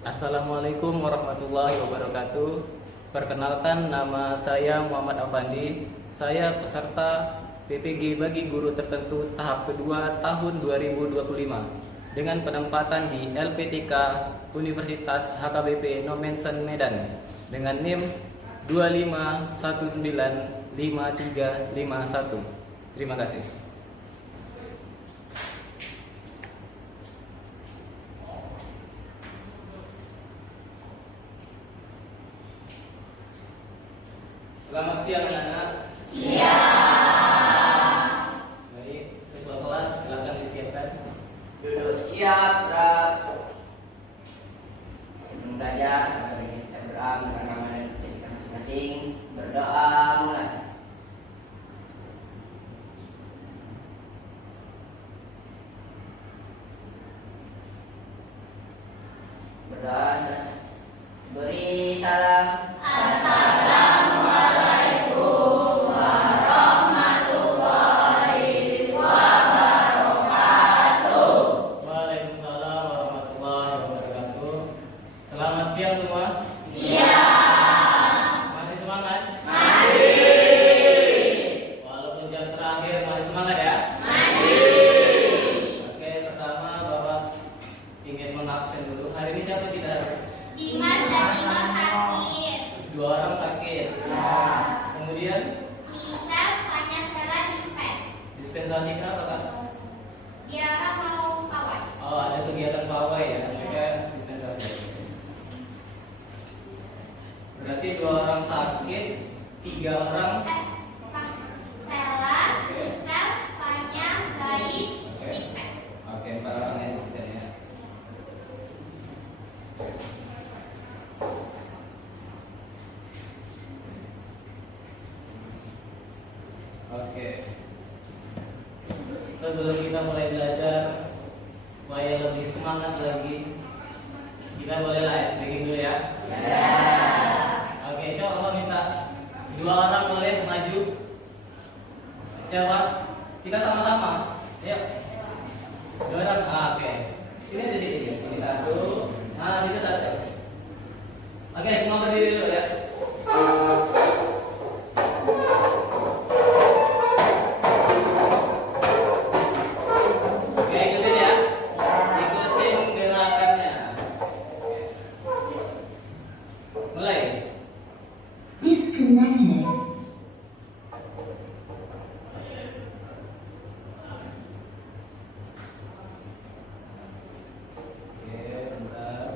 Assalamualaikum warahmatullahi wabarakatuh. Perkenalkan, nama saya Muhammad Afandi. Saya peserta PPG bagi guru tertentu tahap kedua tahun 2025 dengan penempatan di LPTK Universitas HKBP Nomensen Medan dengan NIM 25195351. Terima kasih. Selamat siang anak-anak. Siang. Baik, ketua kelas silakan disiapkan. Duduk siap, Kak. Sebelum belajar, mari kita berdoa mengenang dan cerita masing-masing. Berdoa mulai. Berdoa selesai. Beri salam. Waalaikumsalam warahmatullahi wabarakatuh. Selamat siang semua. Masih semangat? Walaupun jam terakhir masih semangat ya? Oke, pertama Bapak ingin mengabsen dulu. Hari ini siapa tidak ada? Dimas dan Nino sakit. Dua orang sakit. Kemudian Misal hanya Sela dispek. dispensasi kenapa Kak? Dia orang mau pawai. Oh, ada kegiatan pawai ya, juga dispensasi. Berarti dua orang sakit, tiga orang. Sela, Misal, Fanya, Gais, dispek. Oke, empat orang ya dispen ya. Oke. Sebelum kita mulai belajar supaya lebih semangat lagi, kita bolehlah speaking dulu ya. Oke, coba minta dua orang boleh maju. Siapa? Kita sama-sama. Yuk. Dua orang. Oke. Sini di sini. Ini satu. Nah, situ satu. Oke, semua berdiri dulu ya. Oke, ikutin ya. Ikutin gerakannya. Mulai. Disconnected. Oke, bentar.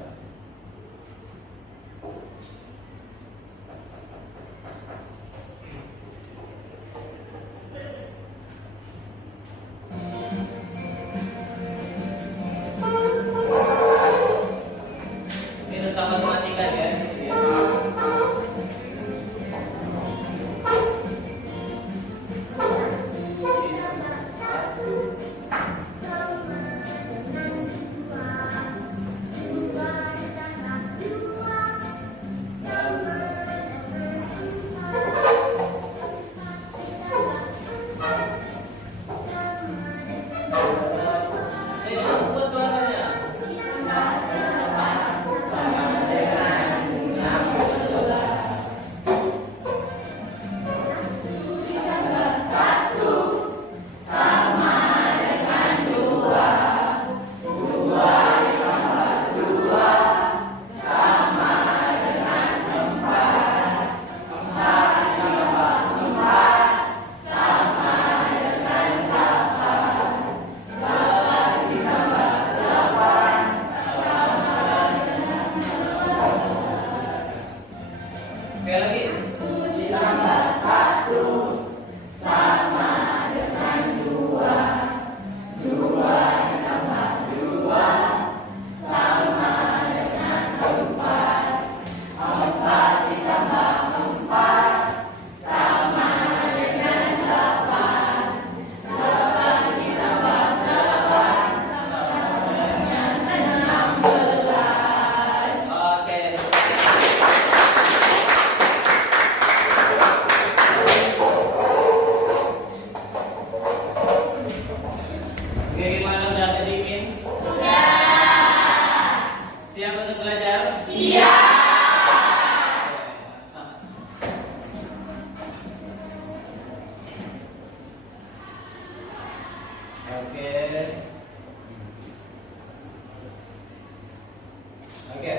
Oke.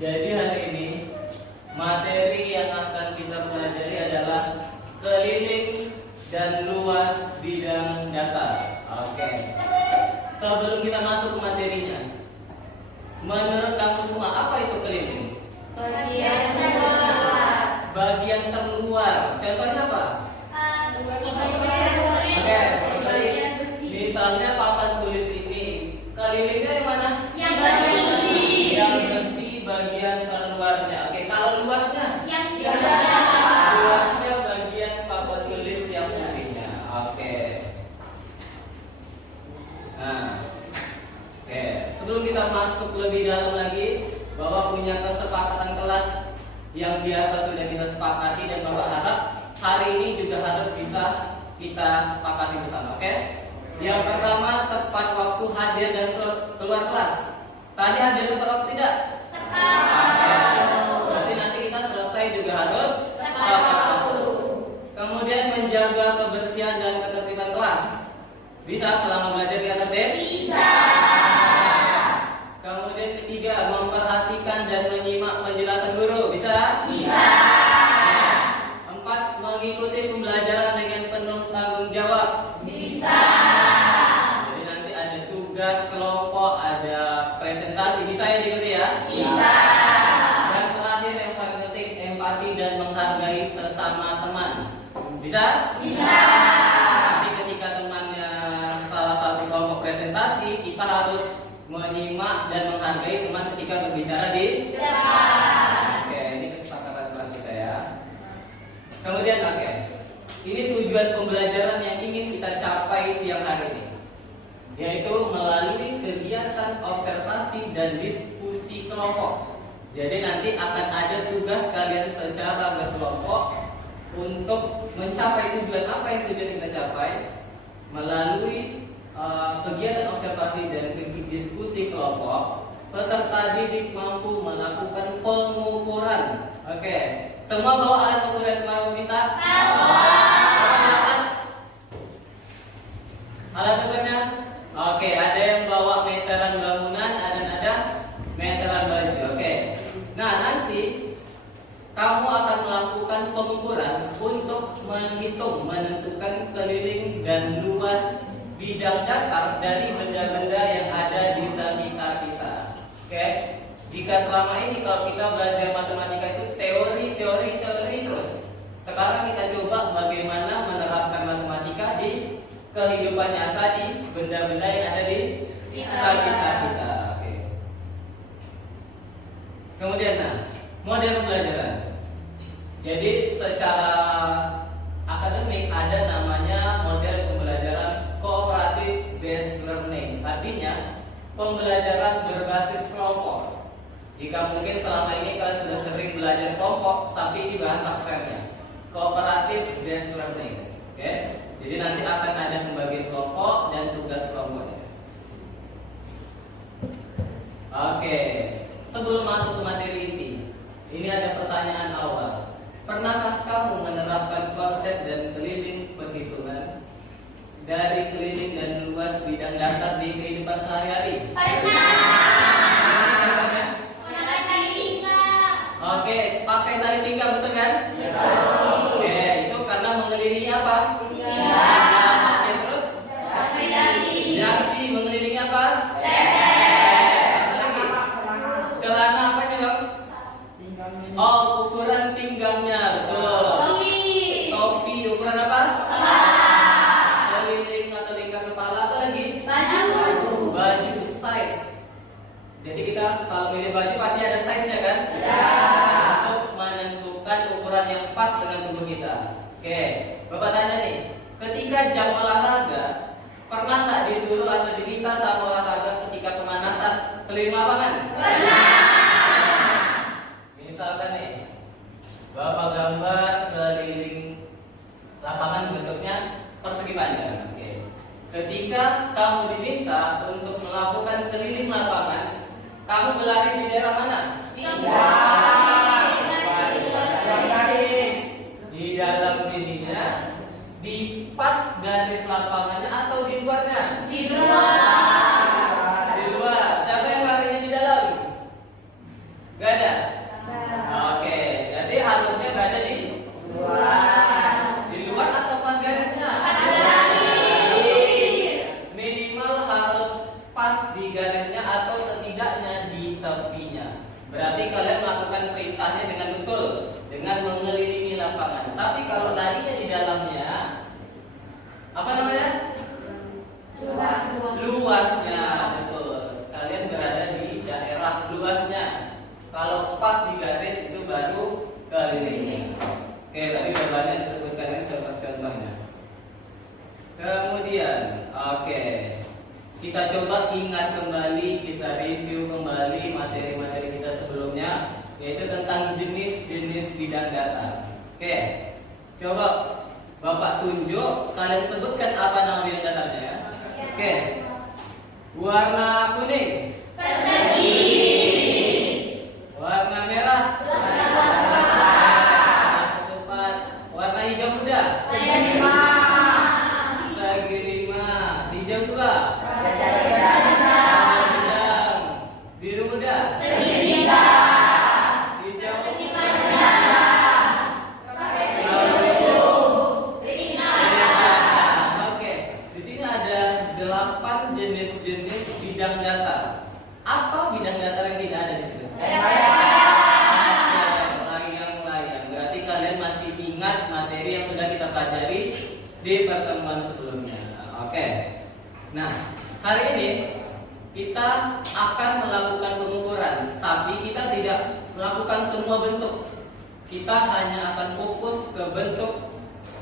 Jadi hari ini materi yang akan kita pelajari adalah keliling dan luas bidang datar. Oke. Sebelum kita masuk ke materinya, menurut kamu semua apa itu keliling? Bagian terluar. Bagian terluar. Contohnya apa? Oke. Misalnya papan tulis ini, kelilingnya yang mana? Yang besi. Yang besi bagian terluarnya. Oke. Kalau luasnya? Yang Luasnya bagian papan tulis yang besinya. Oke. Nah, oke. Sebelum kita masuk lebih dalam lagi, Bapak punya kesepakatan kelas yang biasa sudah kita sepakati dan Bapak harap hari ini juga harus bisa kita sepakati bersama. Oke? Yang pertama, tepat waktu hadir dan keluar kelas. Tadi hadir tepat waktu tidak? Berarti nanti kita selesai juga harus tepat waktu. Kemudian menjaga kebersihan dan ketertiban kelas. Bisa selama belajar kita tertib? Bisa. Kemudian ketiga, memperhatikan dan menyimak penjelasan guru. Bisa? Bisa. 4, mengikuti pembelajaran dengan penuh tanggung jawab. Bisa. Jadi nanti ada tugas kelompok, ada presentasi. Bisa ya diikuti ya? Bisa. Dan terakhir yang paling penting, empati dan menghargai sesama teman. Bisa? Bisa. Nanti ketika temannya salah satu kelompok presentasi, kita harus menyimak dan menghargai teman ketika berbicara di Depan. Oke, ini kesepakatan kelas kita ya. Kemudian ini tujuan pembelajaran yang ingin kita capai siang hari ini, yaitu melalui kegiatan observasi dan diskusi kelompok. Jadi nanti akan ada tugas kalian secara berkelompok untuk mencapai tujuan. Apa yang tujuan kita capai? Melalui kegiatan observasi dan diskusi kelompok, peserta didik mampu melakukan pengukuran. Oke, semua bawa alat ukur yang kemarin minta? Alat ukurnya? Oke, ada yang bawa meteran bangunan, ada meteran baju. Oke. Nah, nanti kamu akan melakukan pengukuran untuk menghitung, menentukan keliling dan luas bidang datar dari benda-benda yang ada di sekitar kita. Oke? Jika selama ini kalau kita belajar matematika itu teori terus. Sekarang kita coba bagaimana menerapkan matematika di kehidupan nyata di benda-benda yang ada di sekitar kita. Oke. Kemudian model pembelajaran. Jadi secara akademik ada namanya model pembelajaran cooperative based learning. Artinya pembelajaran berbasis kelompok. Jika mungkin selama ini kalian sudah sering belajar kelompok, tapi ini bahasa kerennya cooperative based learning. Oke? Jadi nanti akan ada pembagian kelompok dan tugas kelompoknya. Oke, sebelum masuk ke materi inti, ini ada pertanyaan awal. Pernahkah kamu menerapkan konsep dan keliling perhitungan dari keliling dan luas bidang datar di kehidupan sehari-hari? Oke, pakai tali pinggang betul kan? Oke, itu karena mengelilingi apa? Oke, terus? Dasi mengelilingi apa? Apa lagi? Celana apanya bang? Oh, ukuran pinggangnya, betul. Topi ukuran apa? Keliling atau lingkar kepala, apa lagi? Baju size. Jadi kita kalau milih baju pasti ada size-nya kan? Untuk menentukan ukuran yang pas dengan tubuh kita. Oke, Bapak tanya nih, ketika jam olahraga, pernah nggak disuruh atau diminta sama olahraga ketika pemanasan keliling lapangan? Misalkan nih, Bapak gambar keliling lapangan bentuknya persegi panjang. Oke. Ketika kamu diminta untuk melakukan keliling lapangan, kamu berlari di daerah mana? Di dalam sininya, di pas garis lapangannya atau di luarnya? Di luar. Siapa yang larinya di dalam? di garisnya atau setidaknya di tepinya. Berarti kalian melakukan perintahnya dengan betul, dengan mengelilingi lapangan. Tapi kalau larinya di dalamnya, apa namanya? Luasnya, betul. Kalian berada di daerah luasnya. Kalau pas di garis itu baru keliling. Oke, tadi gambarnya disebutkan ini contoh-contohnya. Kemudian, oke, kita coba ingat kembali, kita review kembali materi-materi kita sebelumnya, yaitu tentang jenis-jenis bidang data. Oke, coba Bapak tunjuk, kalian sebutkan apa nama bidang datanya ya. Oke, warna kuning, Persegi. warna merah, ketupat, warna hijau muda, segi 5, hijau tua, sedang, biru muda, Segitiga. hijau Persegi panjang. Oke, di sini ada 8 jenis-jenis bidang data. Apa bidang data yang tidak ada di situ? Layang-layang. Berarti kalian masih ingat materi yang sudah kita pelajari di pertemuan sebelumnya. Oke. Nah, hari ini kita akan melakukan pengukuran, tapi kita tidak melakukan semua bentuk. Kita hanya akan fokus ke bentuk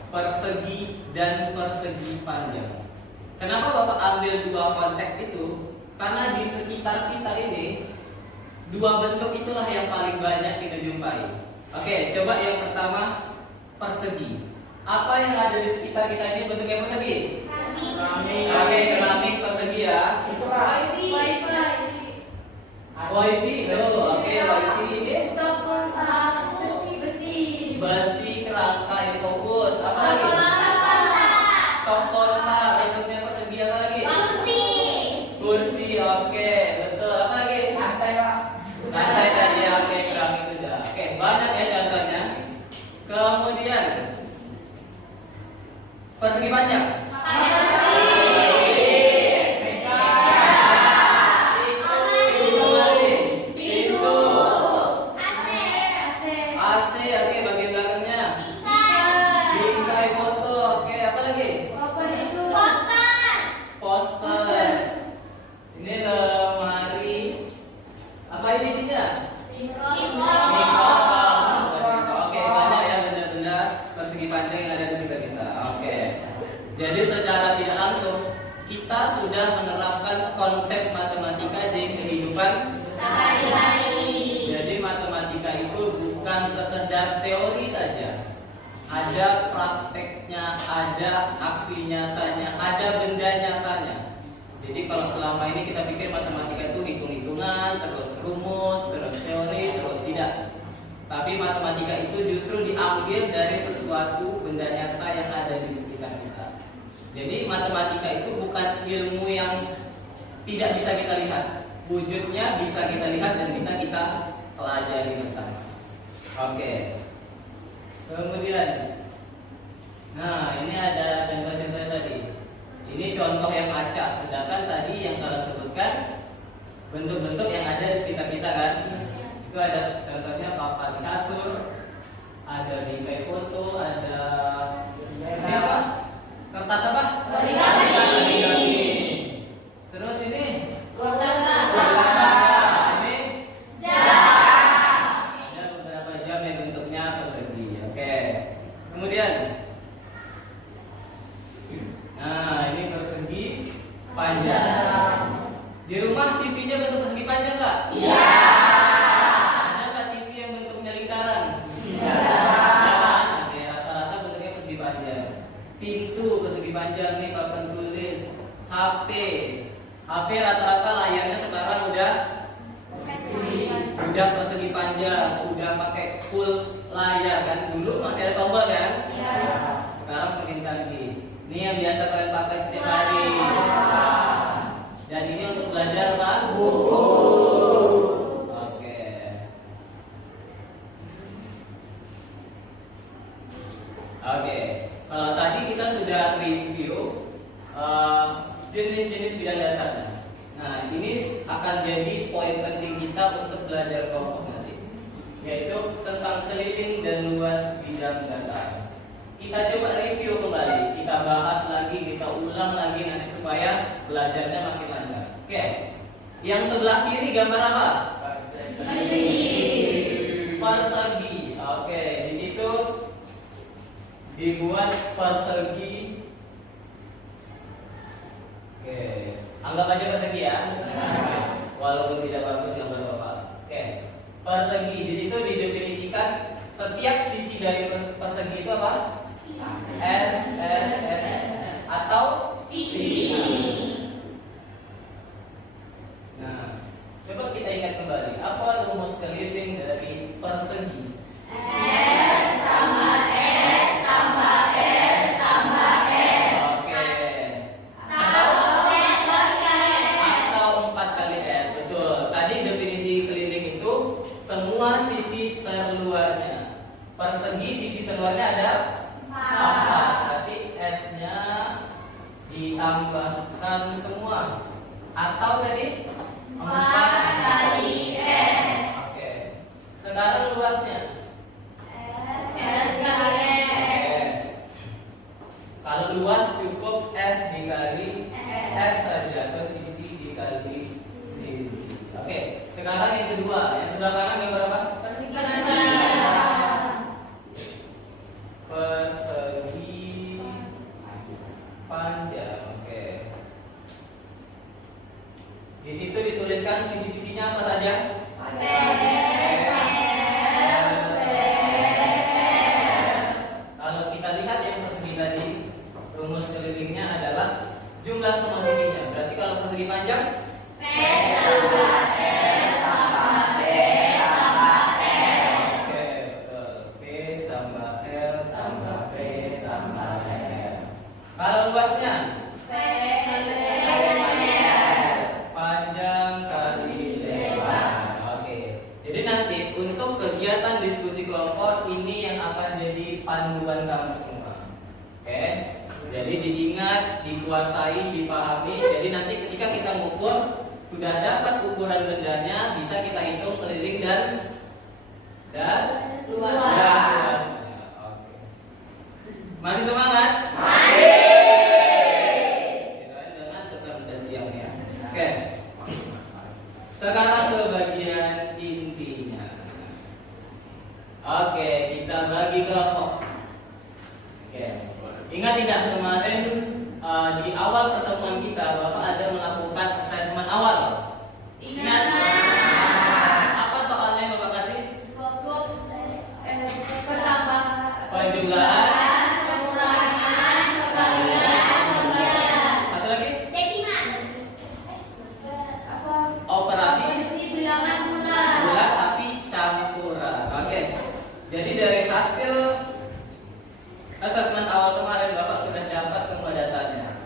persegi dan persegi panjang. Kenapa Bapak ambil dua konteks itu? Karena di sekitar kita ini dua bentuk itulah yang paling banyak kita jumpai. Oke, coba yang pertama persegi. Apa yang ada di sekitar kita ini bentuknya persegi? Oke, keramik persegi ya. Wifi, tuh, oke, wifi ini besi, kerangka yang fokus. Apa lagi? Stok kontak, bentuknya persegi. Apa lagi? Kursi, oke, betul. Apa lagi? Lantai tadi, oke, keramik sudah. Oke, banyak ya contohnya. Kemudian persegi panjang. AC, oke, bagian belakangnya. Bingkai foto, oke, apa lagi? Poster. Ini lemari. Apa ini isinya? Mikrofon. Oke, banyak ya benda-benda persegi panjang yang ada di sekitar kita. Oke. Jadi secara tidak langsung kita sudah menerapkan konsep matematika di kehidupan Jadi matematika itu bukan sekedar teori saja. Ada prakteknya, ada aksi nyatanya, ada benda nyatanya. Jadi kalau selama ini kita pikir matematika itu hitung-hitungan, terus rumus, terus teori, terus tidak. Tapi matematika itu justru diambil dari sesuatu benda nyata yang ada di sekitar kita. Jadi matematika itu bukan ilmu yang tidak bisa kita lihat. Wujudnya bisa kita lihat dan bisa kita pelajari bersama. Oke. Kemudian, nah ini ada contoh-contoh tadi. Ini contoh yang acak. Sedangkan tadi yang kalian sebutkan bentuk-bentuk yang ada di sekitar kita kan. Itu ada contohnya papan catur, ada bingkai foto, ada ini apa? Kertas apa? Origami. Terus ini ada beberapa jam yang bentuknya persegi. Oke. Kemudian, nah ini persegi panjang. Di rumah TV-nya bentuk persegi panjang nggak? Iya. Ada nggak TV yang bentuknya lingkaran? Iya. Kan? Oke, rata-rata bentuknya persegi panjang. Pintu persegi panjang nih, papan tulis. HP rata-rata layarnya sekarang udah persegi panjang, udah pakai full layar kan. Dulu masih ada tombol kan? Iya. Sekarang semakin canggih. Ini yang biasa kalian pakai setiap hari. Dan ini untuk belajar apa? Buku. Oke. Oke. Kalau tadi kita sudah review jenis-jenis bidang data. Nah, ini akan jadi poin penting kita untuk belajar kelompok nanti, yaitu tentang keliling dan luas bidang data. Kita coba review kembali, kita bahas lagi, kita ulang lagi nanti supaya belajarnya makin lancar. Oke, yang sebelah kiri gambar apa? Persegi. Oke, di situ dibuat persegi. Oke, anggap aja persegi ya. Walaupun tidak bagus gambar Bapak. Oke, persegi di situ didefinisikan setiap sisi dari persegi itu apa? S atau sisi. Nah, coba kita ingat kembali apa rumus keliling dari persegi? S tambah S tambah S tambah S. Oke. Atau 4 kali S. Betul. Tadi definisi keliling itu semua sisi terluarnya. Persegi sisi terluarnya ada 4. Berarti S-nya ditambahkan semua. Atau tadi 4 kali S. Oke. Sekarang luasnya. S kali S. Kalau luas cukup S dikali S saja atau sisi dikali sisi. Oke. Sekarang yang kedua, yang sebelah kanan gambar apa? Persegi panjang. Oke. Di situ dituliskan sisi-sisinya apa saja? Kalau kita lihat yang persegi tadi, rumus kelilingnya adalah jumlah semua sisinya. Berarti kalau persegi panjang, P tambah R tambah B tambah R. oke, betul. P tambah R tambah P tambah R. Kalau luasnya, P kali R. panjang kali lebar. Oke. Jadi nanti untuk kegiatan diskusi kelompok ini yang akan jadi panduan kamu semua. Oke. Jadi diingat, dikuasai, dipahami. Jadi nanti ketika kita mengukur sudah dapat ukuran bendanya, bisa kita hitung keliling dan luas. Oke. Masih semangat? Kirain dengan tetap udah siang ya. Oke. Sekarang ke bagian intinya. Oke, kita bagi kelompok. Oke. Ingat tidak kemarin di awal pertemuan kita Bapak ada melakukan assessment awal. Ingat? Apa soalnya yang Bapak kasih? Pertama Penjumlahan. pengurangan pembagian pembagian. Satu lagi? Desimal. Operasi Bilangan bulan. bulat tapi campuran. Oke. Jadi dari hasil asesmen awal kemarin Bapak sudah dapat semua datanya.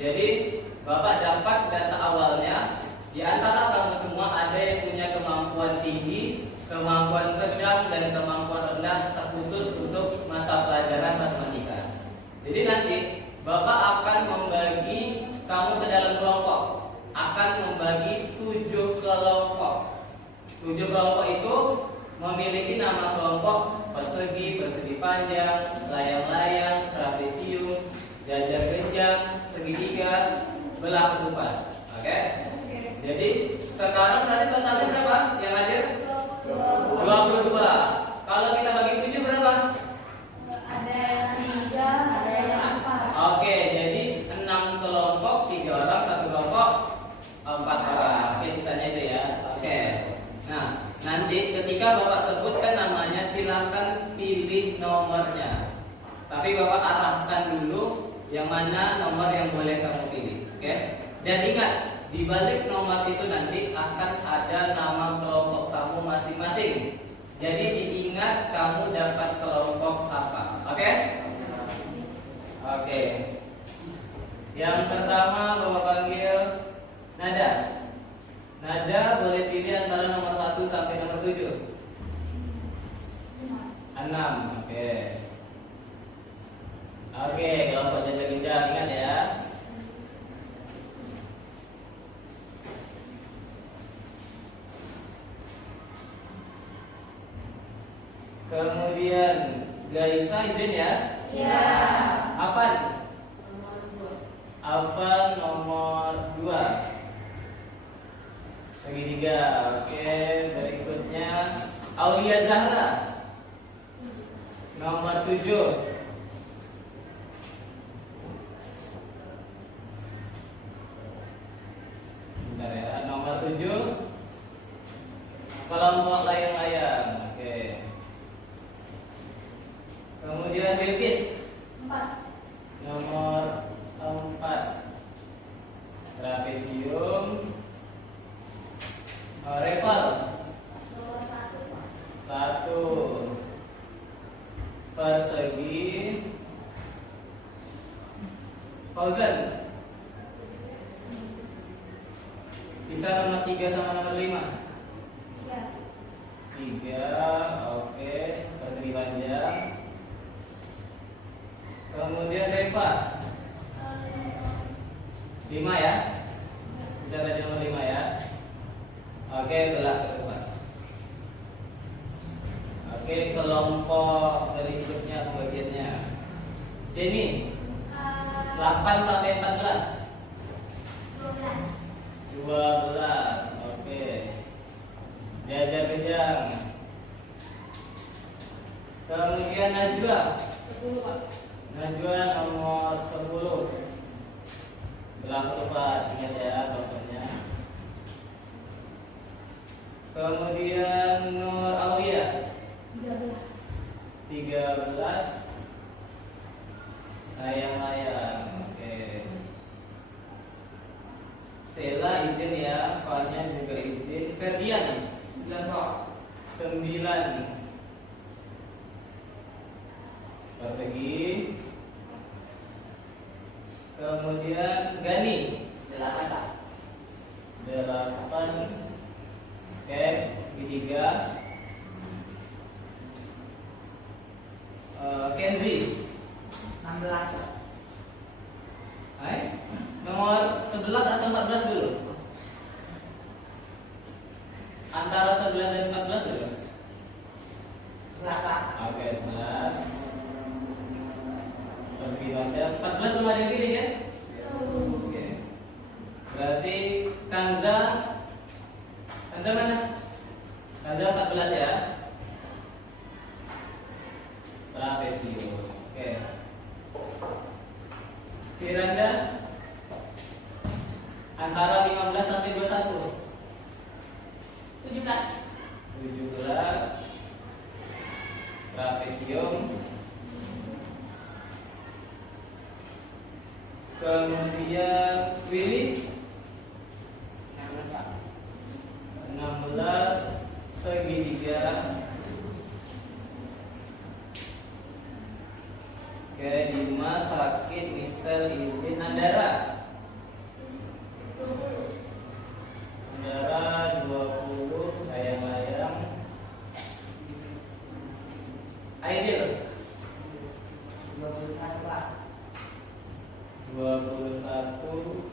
Jadi Bapak dapat data awalnya. Di antara kamu semua ada yang punya kemampuan tinggi, kemampuan sedang, dan kemampuan rendah terkhusus untuk mata pelajaran matematika. Jadi nanti Bapak akan membagi kamu ke dalam kelompok. Akan membagi 7 kelompok. 7 kelompok itu memiliki nama kelompok persegi, persegi panjang, layang-layang, trapesium, jajar genjang, segitiga, belah ketupat. Oke? Jadi sekarang berarti totalnya berapa yang hadir? 22. Kalau kita bagi 7 berapa? Ada yang 3, ada yang 4. Oke, jadi 6 kelompok, 3 orang, 1 kelompok, 4 orang. Oke, sisanya itu ya. Oke. Nah, nanti ketika Bapak sebutkan namanya silakan pilih nomornya. Tapi Bapak arahkan dulu yang mana nomor yang boleh kamu pilih. Oke? Dan ingat, di balik nomor itu nanti akan ada nama kelompok kamu masing-masing. Jadi diingat kamu dapat kelompok apa. Oke? Oke. Yang pertama Bapak panggil Nada. Nada boleh pilih antara nomor 1 sampai nomor 7. 6. Oke. Oke, kelompok jajar-genjang ingat ya. Kemudian Gaisa izin ya. Iya. Afan. Nomor 2. Afan nomor 2. Segitiga. Oke, berikutnya Aulia Zahra nomor 7. Bentar ya, nomor 7 kelompok layang-layang. Oke. Kemudian Bilkis 4. nomor 4. Trapesium. Reval Nomor 1. 1. Persegi. Fauzan. Sisa nomor 3 sama nomor 5. 3. Oke, persegi panjang. Kemudian Reva 5 ya. Sisa tadi nomor 5 ya. Oke, belah ke depan. Oke, kelompok berikutnya pembagiannya. Jenny 8 sampai 14. 12. Oke. Jajar Bejang. Kemudian Najwa 10, Pak. Najwa nomor 10. Belah ke depan, ingat ya kelompoknya. Kemudian Nur Aulia 13. Layang-layang. Oke. Sela izin ya, Fanya juga izin. Ferdian 9. Persegi. Kemudian Gani 8. 8. Oke, segitiga. Kenzi 16, Pak. Hai, nomor 11 atau 14 dulu? Antara 11 dan 14 dulu. 11, Pak. Oke, 11. Persegi panjang. 14 belum ada yang pilih ya? Oke. Berarti Kanza mana? Kanza 14 ya. Trapesium. Oke. Firanda antara 15 sampai 21. 17. 17. Trapesium. Kemudian Willy 16, Pak. 16. Segitiga. Oke, Dimas sakit, Misal izin. Nandara 20. Layang-layang. Aidil 21, Pak. 21.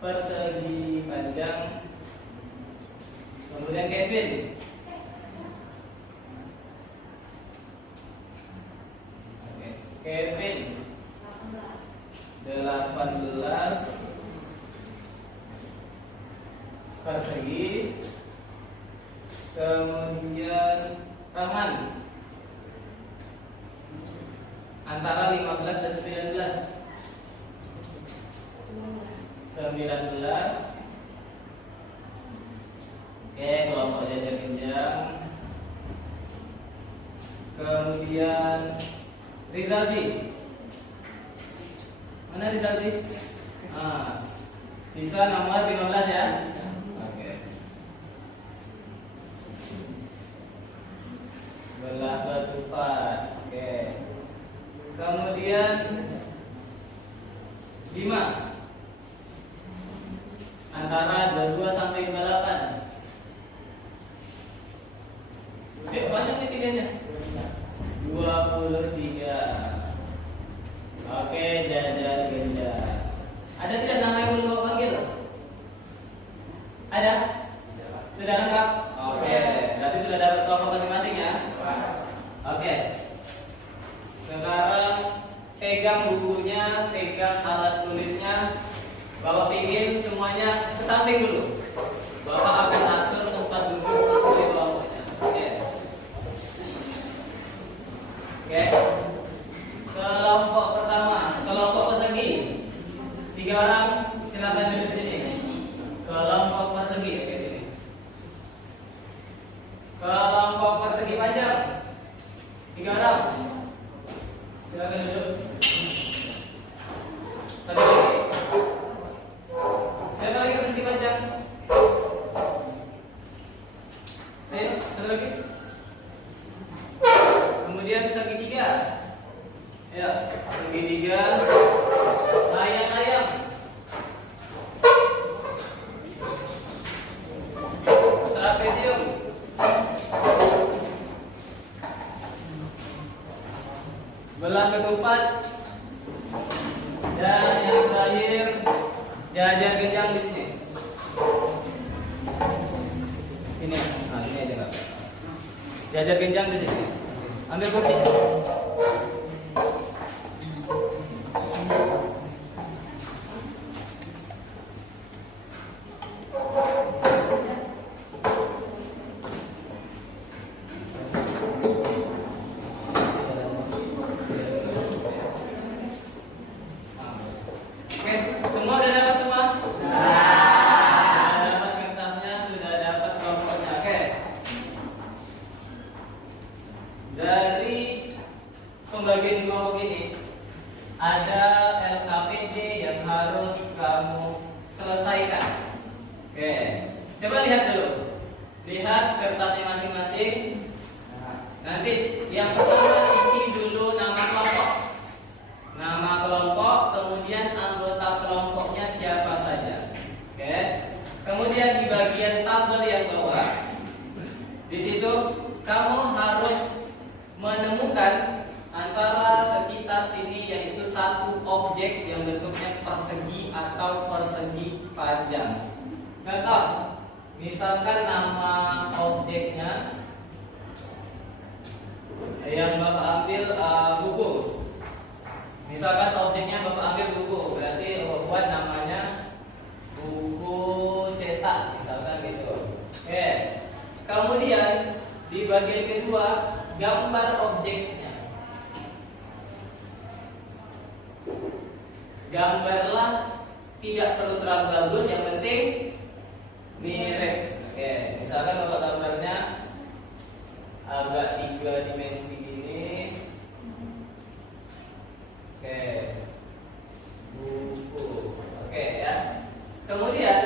Persegi panjang. Kemudian Kevin 18. Persegi. Kemudian Rahman antara 15 dan 19. 19. Oke, kelompok jajar pinjam. Kemudian Rizaldi. Mana Rizaldi? Sisa nomor 15 ya. Oke. Belah ketupat. Oke. Kemudian 5 antara 22 sampai 58. Oke, banyak nih pilihannya. 23. Oke, jajar genjar. Ada tidak nama yang belum Bapak panggil? Ada? Sudah lengkap? Oke, berarti sudah dapat kelompok masing-masing ya? Oke. Sekarang pegang bukunya, pegang alat tulisnya. Bapak pingin semuanya ke samping dulu. Bapak akan atur tempat duduk sesuai kelompoknya. Oke. Oke. Kelompok pertama, kelompok persegi. 3 orang silakan duduk di sini. Kelompok persegi, oke sini. Kelompok persegi panjang. 3 orang. Silakan duduk. Satu lagi. Siapa lagi persegi panjang? Ayo, satu lagi. Kemudian segitiga. Ya, segitiga. Layang-layang. Trapesium. Belah ketupat. Dan yang terakhir, jajar genjang di sini. Ini, ini aja nggak. Jajar genjang di sini. Ambil kursi. Oke, semua udah dapat semua? Sudah dapat kertasnya, sudah dapat kelompoknya. Oke. Dari pembagian kelompok ini ada LKPD yang harus kamu selesaikan. Oke, coba lihat dulu. Lihat kertasnya masing-masing. Nanti yang pertama isi dulu nama kelompok. Nama kelompok, kemudian anggota kelompoknya siapa saja. Oke. Kemudian di bagian tabel yang bawah, di situ kamu harus menemukan antara sekitar sini yaitu satu objek yang bentuknya persegi atau persegi panjang. Contoh, misalkan nama objeknya yang Bapak ambil buku. Misalkan objeknya Bapak ambil buku, berarti Bapak buat namanya buku cetak, misalkan gitu. Oke. Kemudian di bagian kedua, gambar objeknya. Gambarlah, tidak perlu terlalu bagus, yang penting mirip. Oke, misalkan Bapak gambarnya agak 3 dimensi gini. Oke, buku. Oke ya. Kemudian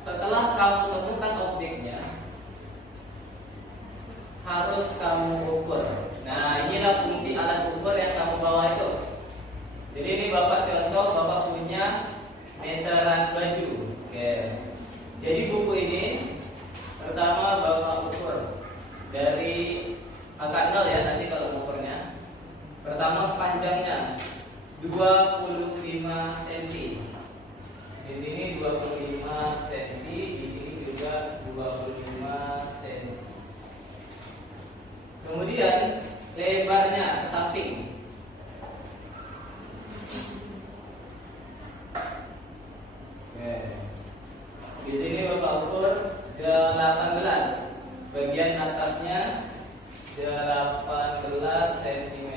setelah kamu temukan objeknya, harus kamu ukur. Nah, inilah fungsi alat ukur yang kamu bawa itu. Jadi ini Bapak contoh, Bapak punya meteran baju. Oke. Jadi buku ini pertama Bapak ukur dari angka 0 ya, nanti kalau ukurnya. Pertama panjangnya 25 cm. Di sini 25 cm, di sini juga 25 cm. Kemudian lebarnya ke samping. Oke. Di sini Bapak ukur 18. Bagian atasnya 18 cm.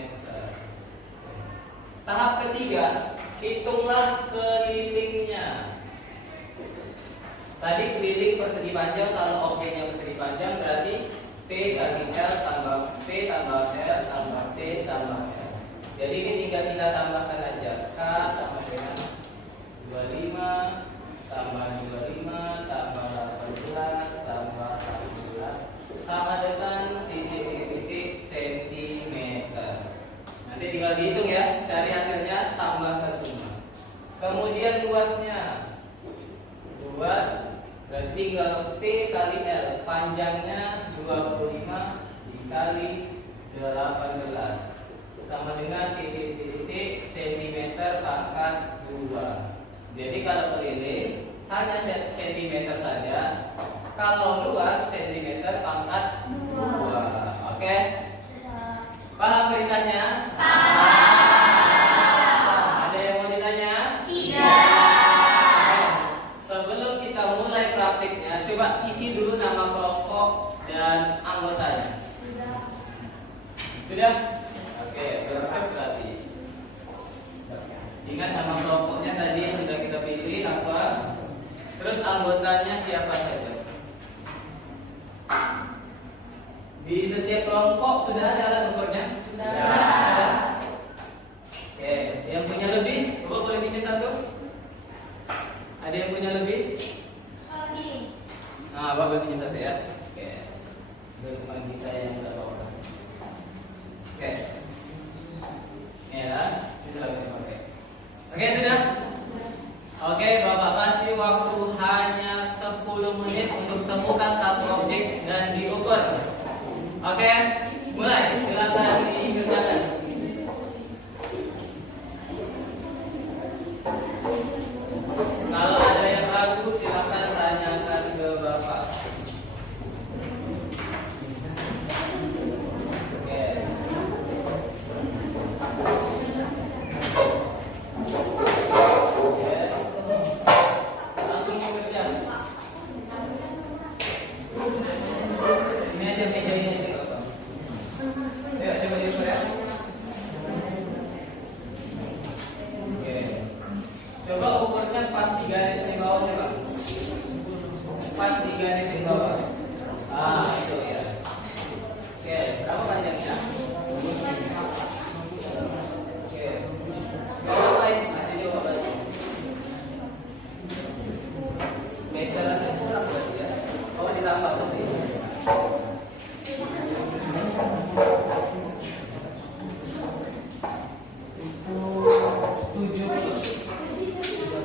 Tahap ketiga, hitunglah kelilingnya. Tadi keliling persegi panjang, kalau objeknya persegi panjang berarti P kali L tambah P tambah L tambah P tambah L. Jadi ini tinggal kita tambahkan aja. K sama dengan 25 tambah 25 tambah 18 tambah 18 sama dengan titik-titik sentimeter. Nanti tinggal dihitung ya, cari hasilnya, tambahkan semua. Kemudian luasnya. Luas berarti tinggal P kali L, panjangnya 25 dikali 18 sama dengan titik-titik sentimeter pangkat 2. Jadi kalau keliling hanya sentimeter saja, kalau luas sentimeter pangkat 2. Oke? dulu nama kelompok dan anggotanya. Sudah? Oke, siap berarti. Ingat nama kelompoknya tadi yang sudah kita pilih apa? Terus anggotanya siapa saja? Di setiap kelompok sudah ada alat ukurnya? Sudah. Oke, yang punya lebih, coba boleh bikin satu? Ada yang punya lebih? Ini. Nah, Bapak boleh bikin satu ya. Oke. Teman kita yang tidak bawa. Oke. Ini ya, sudah lagi pakai. Oke, sudah. Oke, Bapak kasih waktu hanya 10 menit untuk temukan satu objek dan diukur. Oke, mulai. Silakan dikerjakan. Kalau ada yang ragu, silakan tanyakan ke Bapak. Oke. Oke. Langsung bekerja. Ini aja meja ini sih, Bapak. Ayo coba diukur ya. Oke. Coba ukurnya pas di garis di bawah coba. Pas di garis di bawah. Ah, itu ya. Oke, berapa panjangnya? Oke. Coba lain masih coba bantu. Meterannya kurang berarti ya. Oh, ditambah berarti.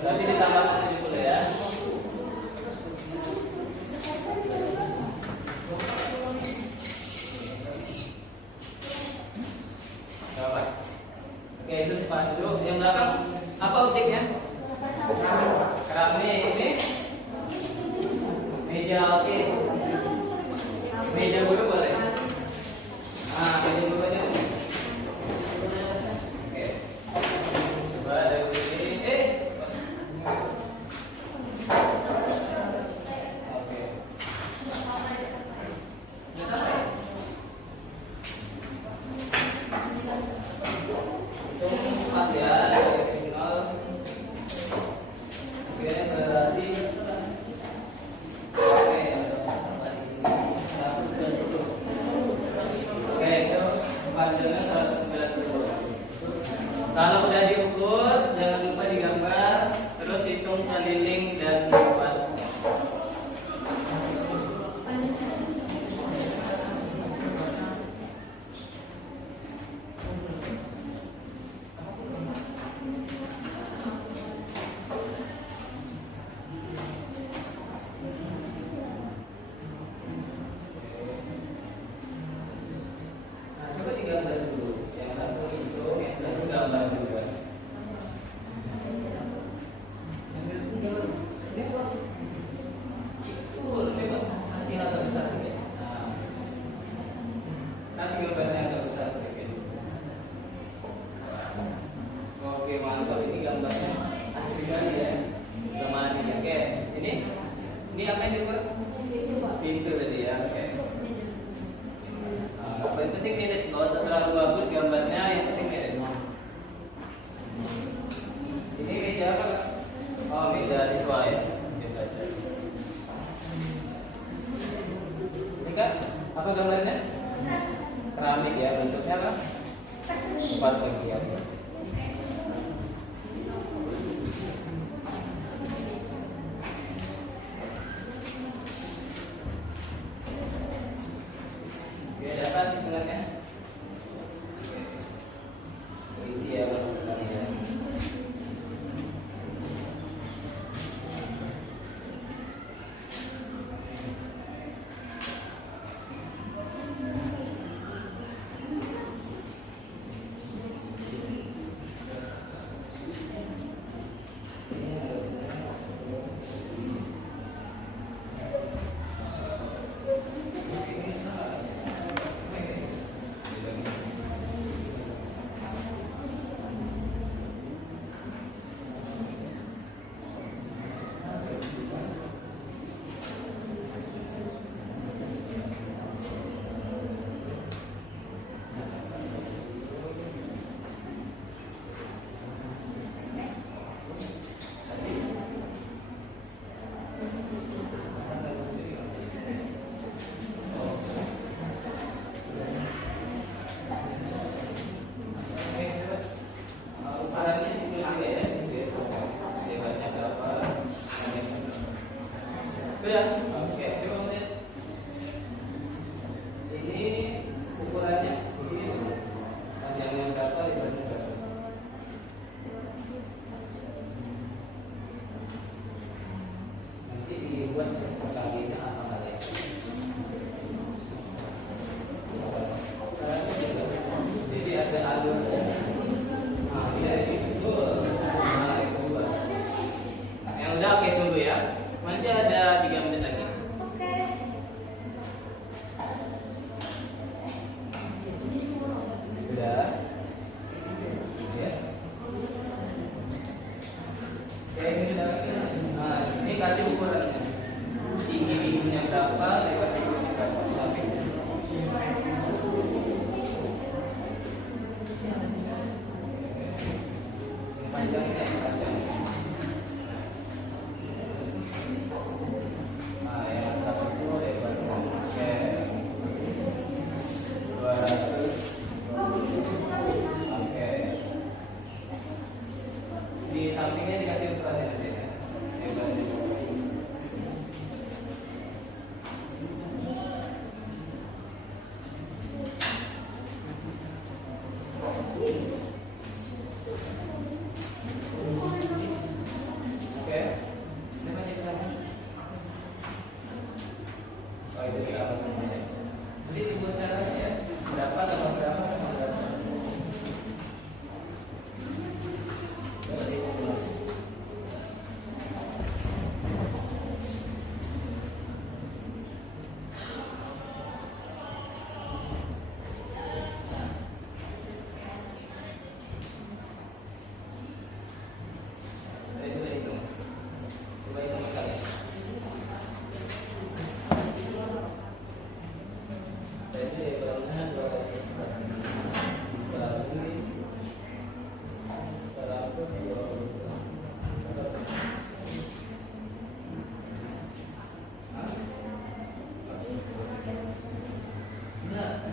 Berarti ditambahkan 70 ya. Berapa? Oke, itu sepatu. Yang belakang apa objeknya? Keramik ini. Meja oke. Meja guru boleh. Ah, meja guru aja nih. Oke. Coba ada ini. Oke. Udah sampai? Hitung pas ya, dari nol. Oke, berarti oke, oke, itu panjangnya 190. Kalau udah diukur, jangan lupa digambar, terus hitung keliling dan luasnya. Nah, coba digambar dulu. Yang satu hitung, yang satu gambar juga. Sambil tinggal lihat. Coba kasih agak besar dikit. Nah, kasih gambarnya agak besar sedikit. Oke, mantap. Ini gambarnya asli kali ya. Gambar ini. Oke, ini apa yang diukur? Pintu tadi ya. Oke. Nah, yang penting mirip, nggak usah terlalu bagus gambarnya, yang penting mirip. Ini meja apa? Oh, meja siswa ya. Biasa aja. Ini kan apa gambarnya? Keramik ya, bentuknya apa? Persegi. Persegi ya. Oke, dapat hitungannya? Ini ya, bentuknya ya. itu berapa semuanya. Jadi itu caranya ya. Berapa tambah berapa tambah berapa.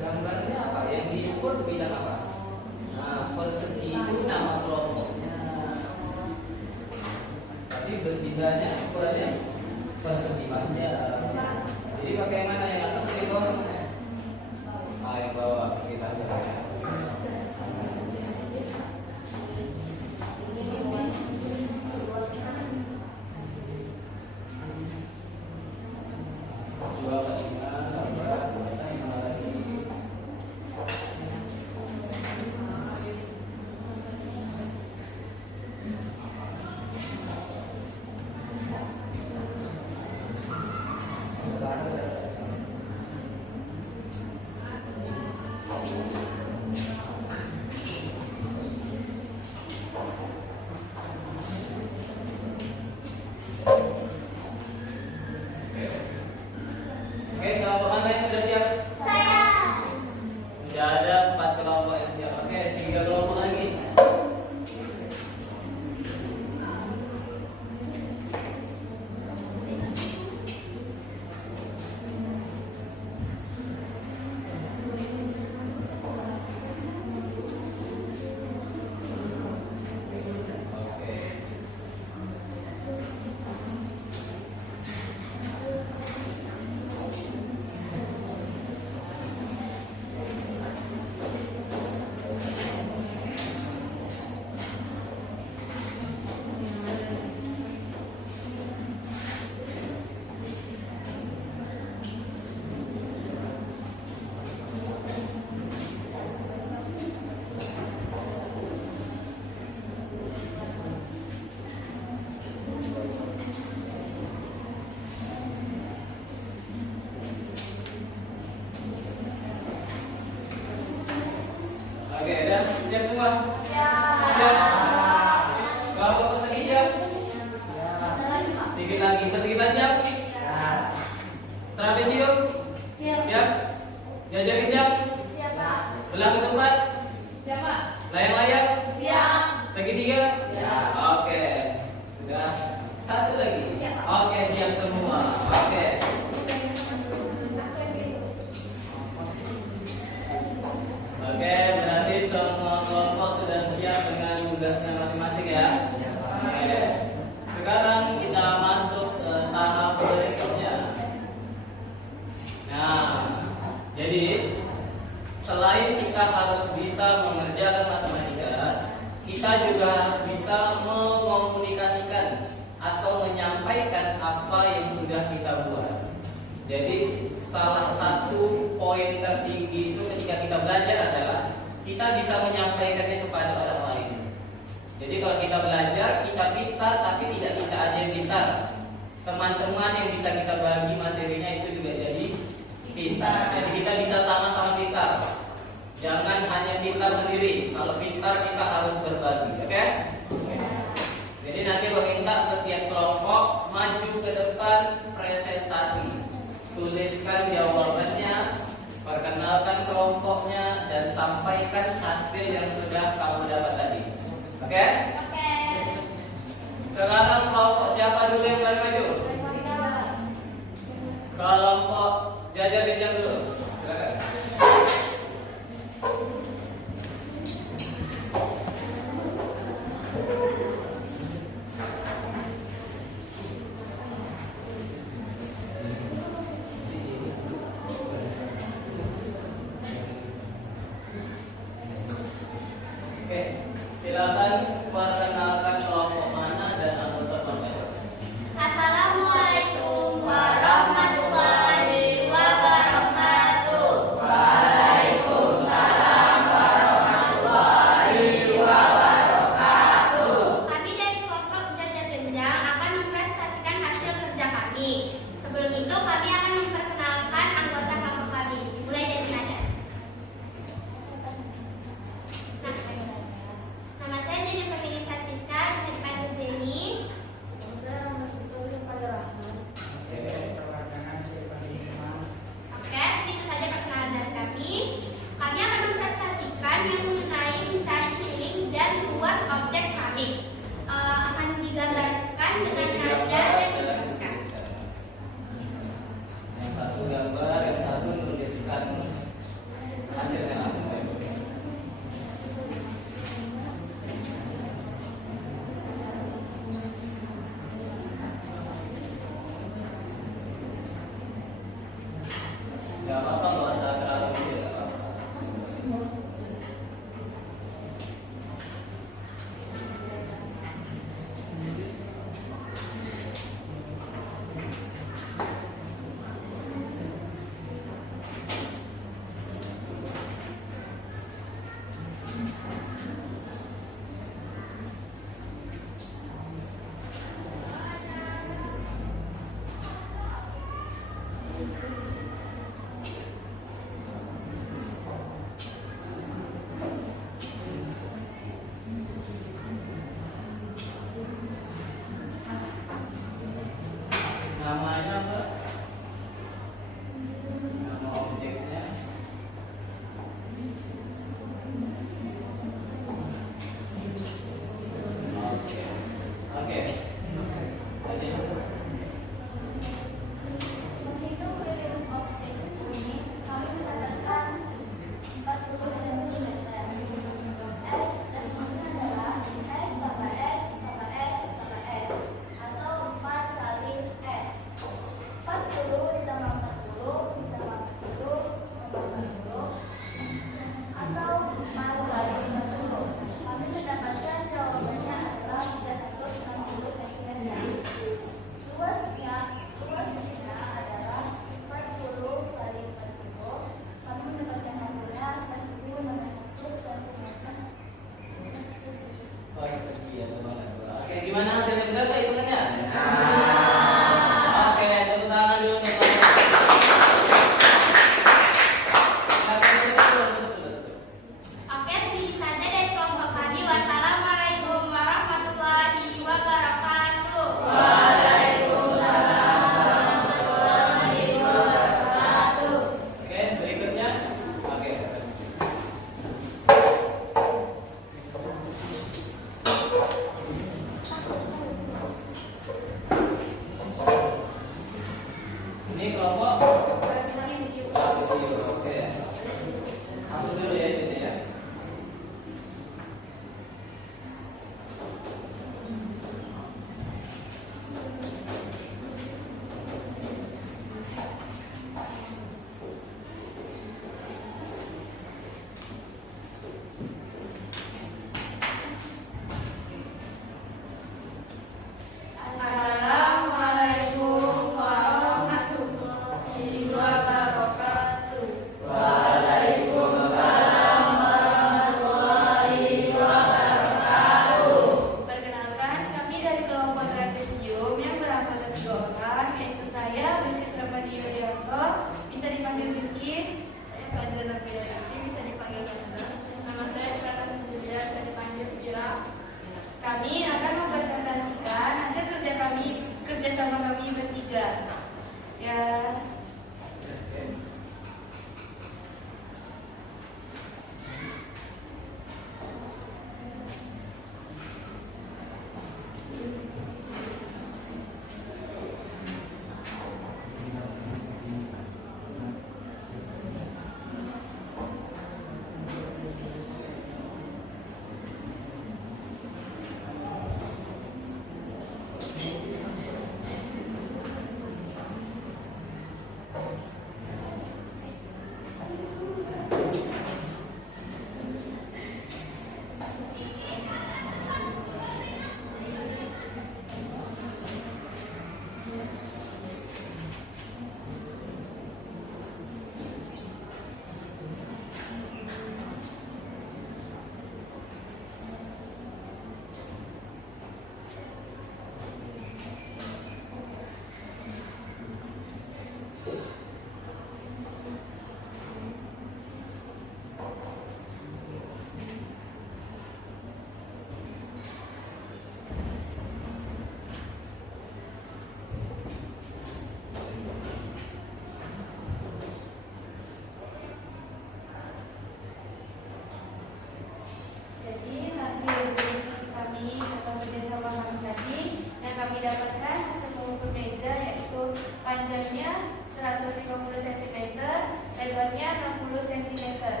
Gambarnya apa? Yang diukur bilang apa? Nah, persegi itu nama kelompoknya. Tapi bertindaknya ukurannya persegi panjang. Jadi pakai mana yang atas di bawah? Ah, yang bawah kita aja. Oke, kelompok mana yang sudah siap? Saya. Sudah ada 4 kelompok yang siap. Oke, 3 kelompok lagi. Oke, udah siap semua? Siap. Kelompok persegi siap? Sedikit lagi, persegi panjang? Trapesium? Siap? Jajak ginjal? Belah ketupat? Layang-layang? Segitiga? Oke. Sudah. Satu lagi. Oke, siap semua. Oke. Oke, berarti semua kelompok sudah siap dengan tugasnya masing-masing ya. Oke. Sekarang kita masuk ke tahap berikutnya. Nah, jadi selain kita harus bisa mengerjakan matematika, kita juga harus bisa mengkomunikasikan atau menyampaikan apa yang sudah kita buat. Jadi salah satu poin tertinggi itu ketika kita belajar adalah kita bisa menyampaikannya kepada orang lain. Jadi kalau kita belajar, kita pintar tapi tidak kita aja yang pintar. Teman-teman yang bisa kita bagi materinya itu juga jadi pintar. Jadi kita bisa sama-sama pintar. Jangan hanya pintar sendiri. Kalau pintar kita harus berbagi, oke? Jadi nanti meminta setiap kelompok maju ke depan presentasi. Tuliskan jawabannya, perkenalkan kelompoknya, dan sampaikan hasil yang sudah kamu dapat tadi. Oke? Sekarang kelompok siapa dulu yang berani maju? Kelompok Jajar Ginjal dulu. Silakan. Oke, silakan perkenalkan kelompok mana dan anggota kelompok. Assalamualaikum warahmatullahi wabarakatuh.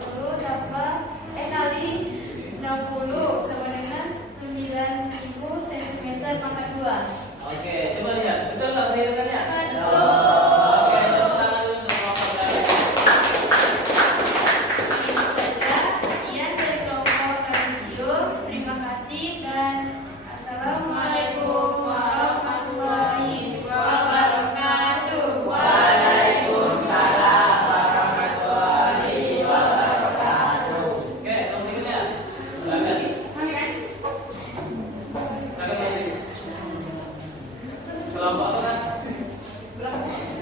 50 kali 60 sama dengan 9.000 cm pangkat 2. Oke, coba lihat. Betul nggak perhitungannya? Betul. Oke, tepuk tangan dulu untuk kelompok dari. Itu saja. Sekian dari kelompok Tradisium. Terima kasih dan Assalamualaikum warahmatullahi wabarakatuh. Waalaikumsalam warahmatullahi wabarakatuh. Oke, kelompok berikutnya. Silakan. Kami kan? Silakan. Kelompok apa? Belum.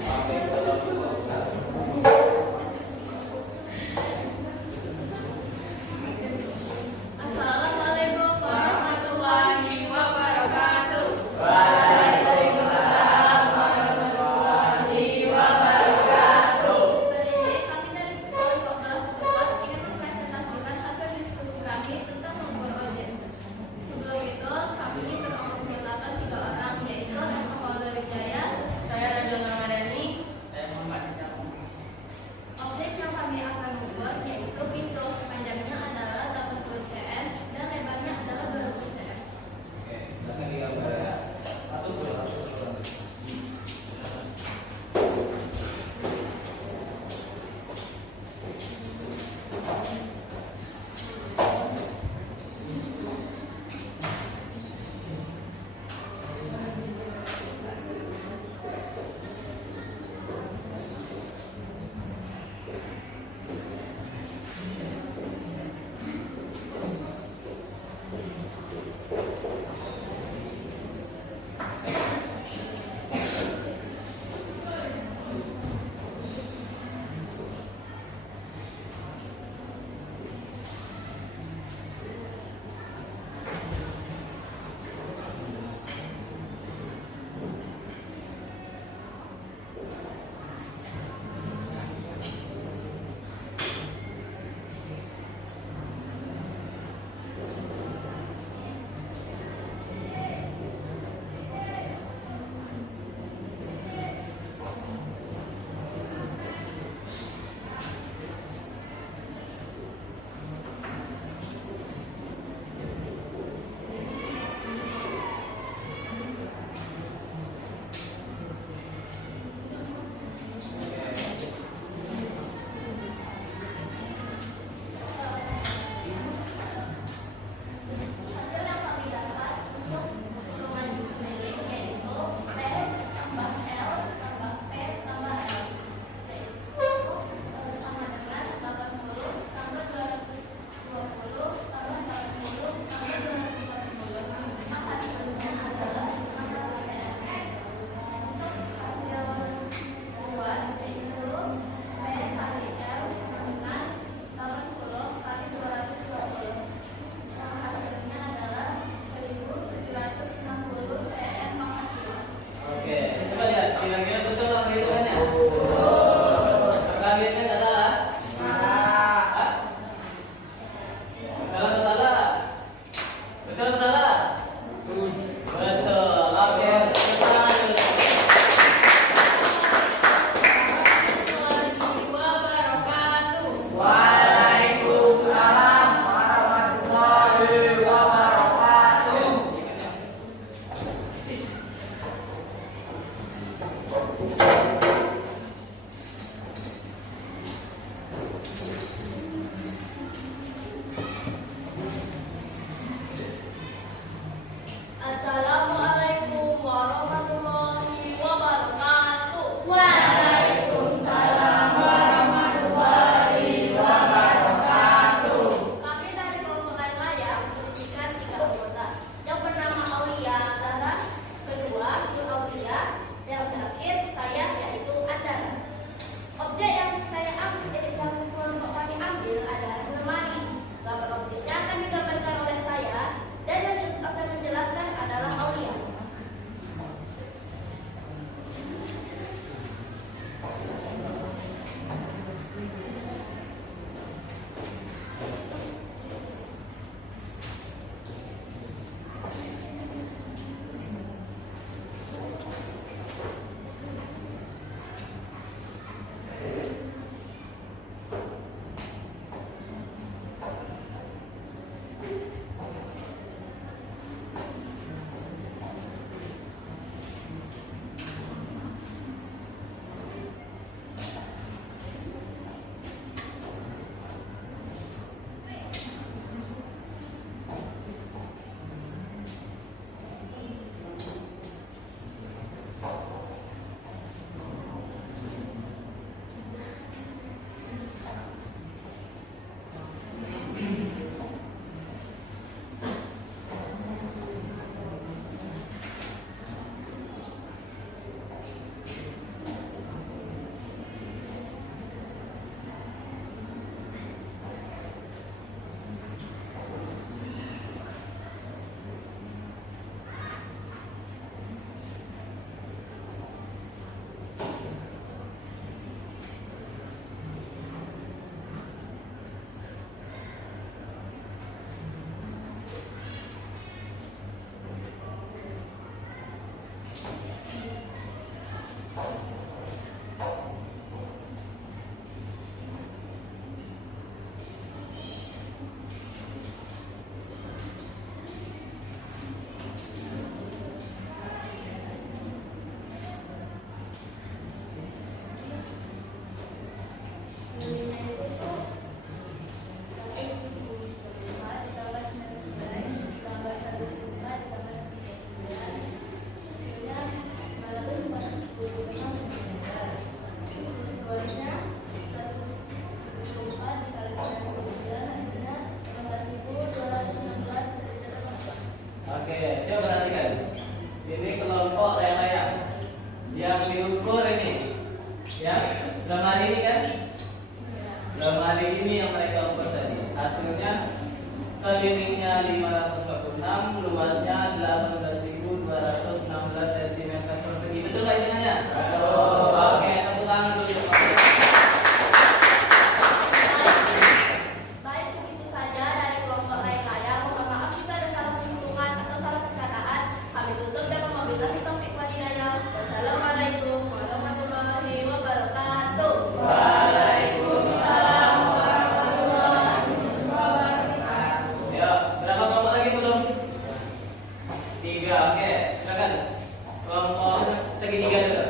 Kelilingnya 546, luasnya 18.216 cm persegi. Betul nggak hitungannya? Oke, tepuk tangan dulu. Baik, begitu saja dari kelompok lain saya. Mohon maaf jika ada salah penghitungan atau salah perkataan. Kami tutup dan wabillahi taufiq wal hidayah. Wassalamualaikum warahmatullahi wabarakatuh. Waalaikumsalam warahmatullahi Ya, berapa kelompok lagi belum? 3, oke, silakan. Kelompok segitiga dulu.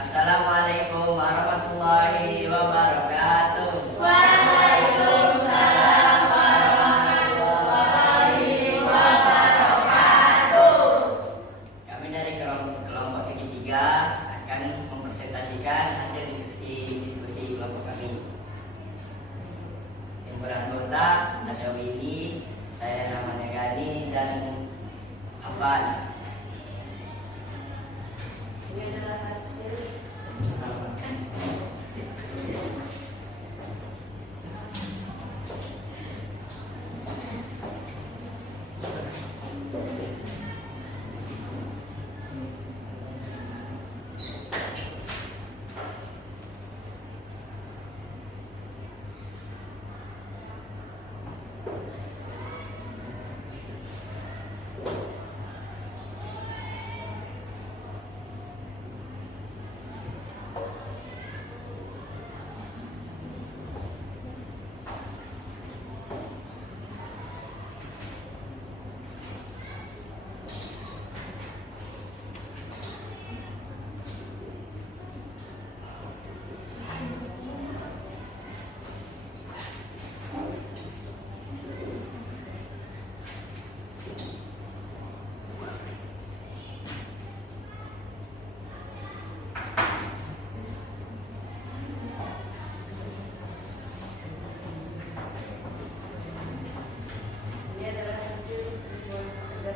Assalamualaikum warahmatullahi wabarakatuh. Waalaikumsalam warahmatullahi wabarakatuh. Kami dari kelompok segitiga akan mempresentasikan hasil diskusi kelompok kami. Yang beranggota ada Willy, saya namanya Gani dan Afan. Ini adalah hasil kerja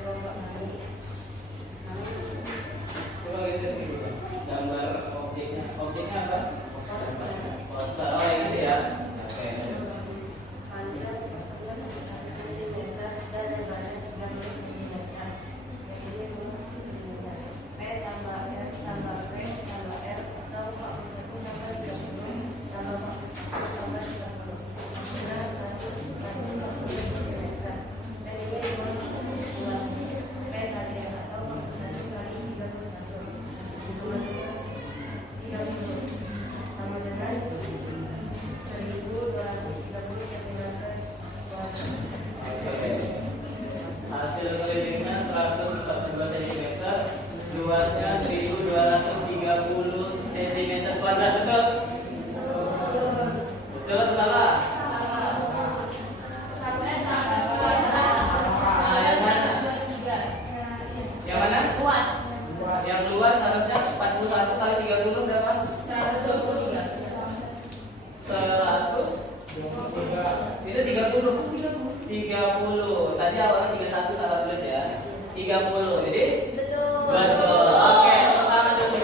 kelompok kami. Coba geser dulu. Gambar objeknya. Objeknya apa? Poster. Oh, yang itu ya. Oke. Panjang 11 cm dan lebarnya 30 cm. Jadi P tambah R tambah P tambah R atau 41 tambah 30 tambah 40 tambah 30. Hasilnya 1 cm. Dan ini rumus 2 P tadi atau 41 kali 31. Ditambah 30 sama dengan 1230 cm kuadrat. Oke. Hasil kelilingnya 142 cm, luasnya 1230 cm kuadrat. Betul? Betul atau salah? Nah, yang mana? Yang mana? Luas Yang luas harusnya 41 kali 30 berapa? 123. 100 itu 30. Tadi awalnya 31 salah tulis ya. 30. Jadi betul. Oke, tepuk tangan dulu.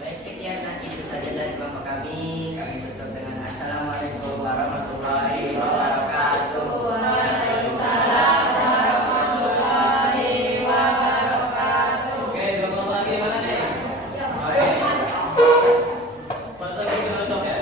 Baik, sekian nanti itu saja dari kelompok kami. Kami tutup dengan Assalamualaikum warahmatullahi wabarakatuh. Waalaikumsalam warahmatullahi wabarakatuh. Oke, dua kelompok lagi mana nih? Oke. Pas lagi ditutup ya.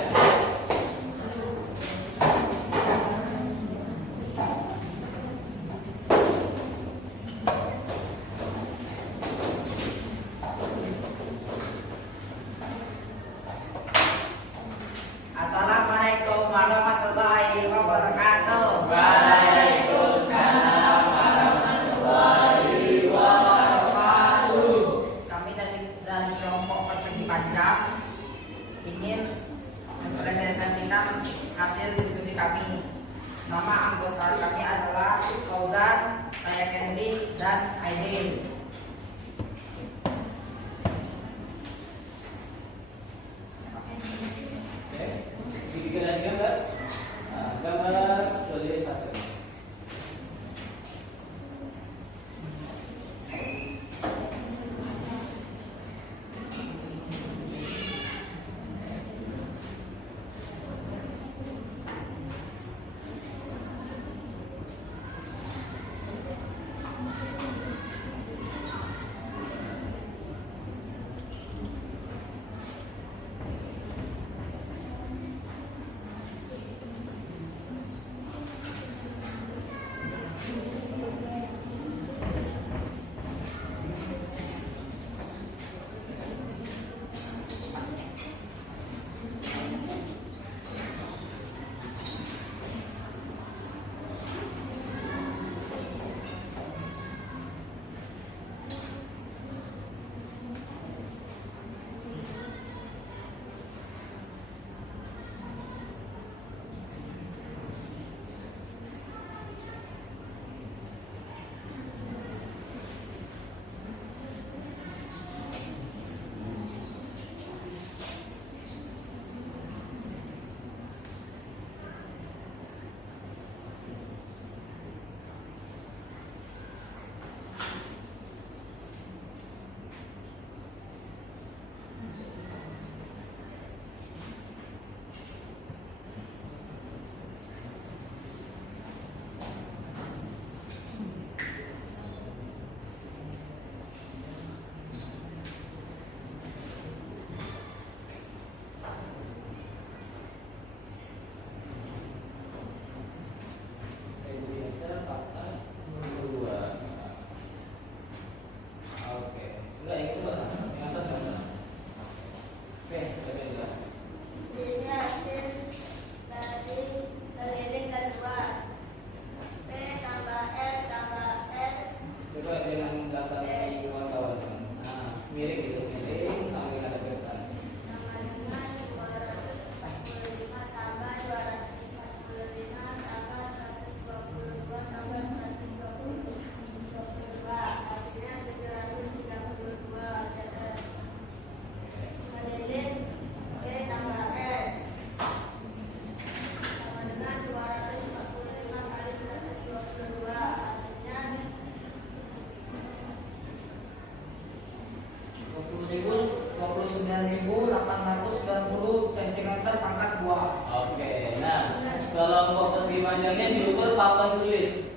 panjangnya diukur papan tulis.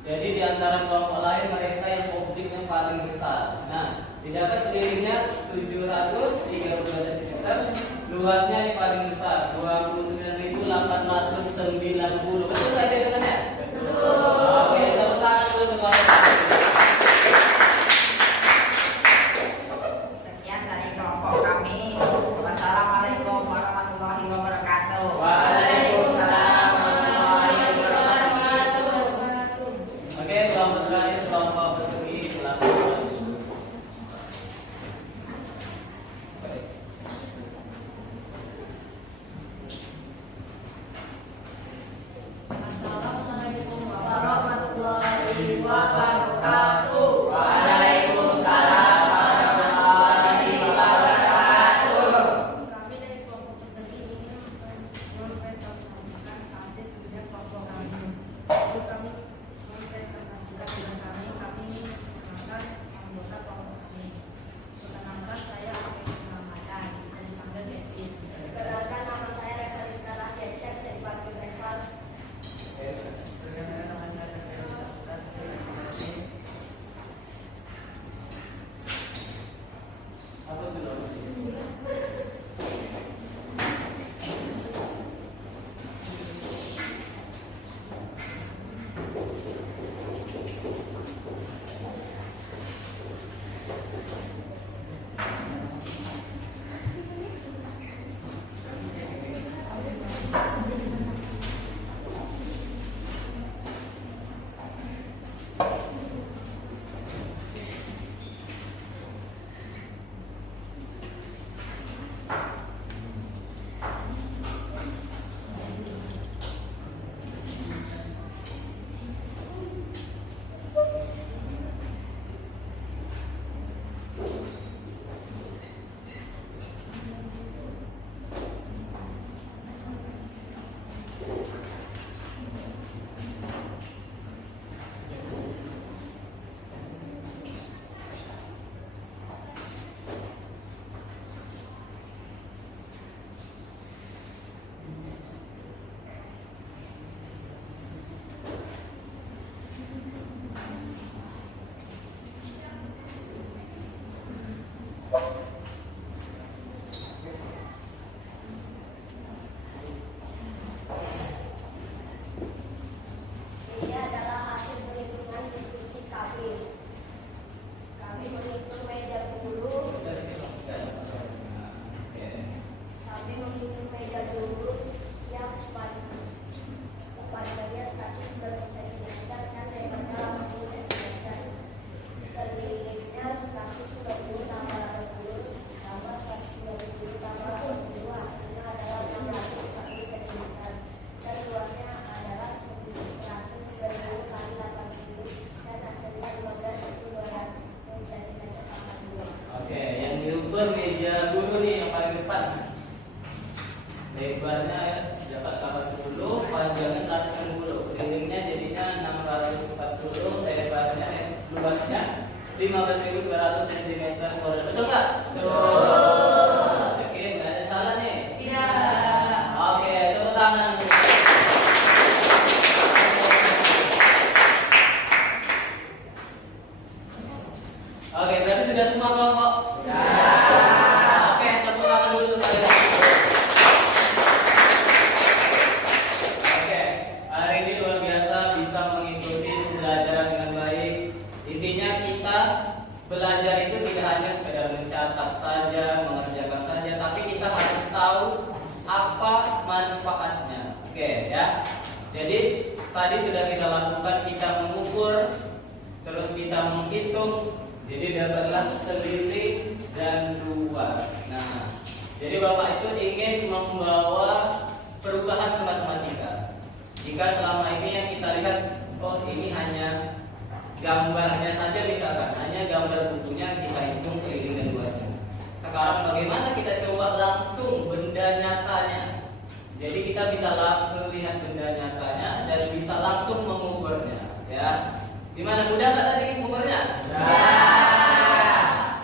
Jadi di antara kelompok lain mereka yang objeknya paling besar. Nah, didapat sendirinya 732 cm, luasnya yang paling besar 29.890. Betul nggak hitungannya? Betul. Oke, tepuk tangan dulu untuk Bapak. Sekian dari kelompok kami. Wassalamualaikum warahmatullahi wabarakatuh. Waalaikumsalam warahmatullahi wabarakatuh. Oke, kelompok terakhir kelompok persegi silakan. Baik. Assalamualaikum warahmatullahi wabarakatuh. Waalaikumsalam warahmatullahi wabarakatuh. Kami dari kelompok persegi ini mempresentasikan hasil kerja kelompok kami. Lalu kami mempresentasikan tugas kami mengenalkan anggota kelompok kami. Perkenalkan saya Afif Ramadan, bisa dipanggil Kevin. Perkenalkan nama saya Revalita Rahdiansyah, bisa dipanggil Reval. Apa dulu? Ini adalah hasil perhitungan diskusi kami. Kami menghitung meja dulu. Kami menghitung meja dulu yang panjangnya 190 cm dan lebarnya 80 cm. Kelilingnya 120 tambah 80 tambah 120 tambah 80 hasilnya adalah 640 cm. Dan luasnya adalah 190 kali 80 dan hasilnya 15.200 cm tambah 2. Oke, yang diukur meja guru nih yang paling depan. Lebarnya dapat 80, panjangnya 190, kelilingnya jadinya 640, lebarnya luasnya 15.200 cm. Betul nggak? Betul. Oke, nggak ada yang salah nih. Tidak. Oke, tepuk tangan. Oke, berarti sudah semua kelompok? Oke, tepuk tangan dulu untuk kalian. Oke, hari ini luar biasa bisa mengikuti pembelajaran dengan baik. Intinya kita belajar itu tidak hanya sekedar mencatat saja, mengerjakan saja, tapi kita harus tahu apa manfaatnya. Oke, ya. Jadi tadi sudah kita lakukan, kita mengukur, terus kita menghitung. Jadi dapatlah sendiri dan luas. Nah, jadi Bapak itu ingin membawa perubahan ke matematika. Jika selama ini yang kita lihat, oh ini hanya gambarnya saja misalkan, hanya gambar bukunya kita hitung keliling dan luasnya. Sekarang bagaimana kita coba langsung benda nyatanya? Jadi kita bisa langsung lihat benda nyatanya dan bisa langsung mengukurnya. Ya, gimana, mudah nggak tadi mengukurnya?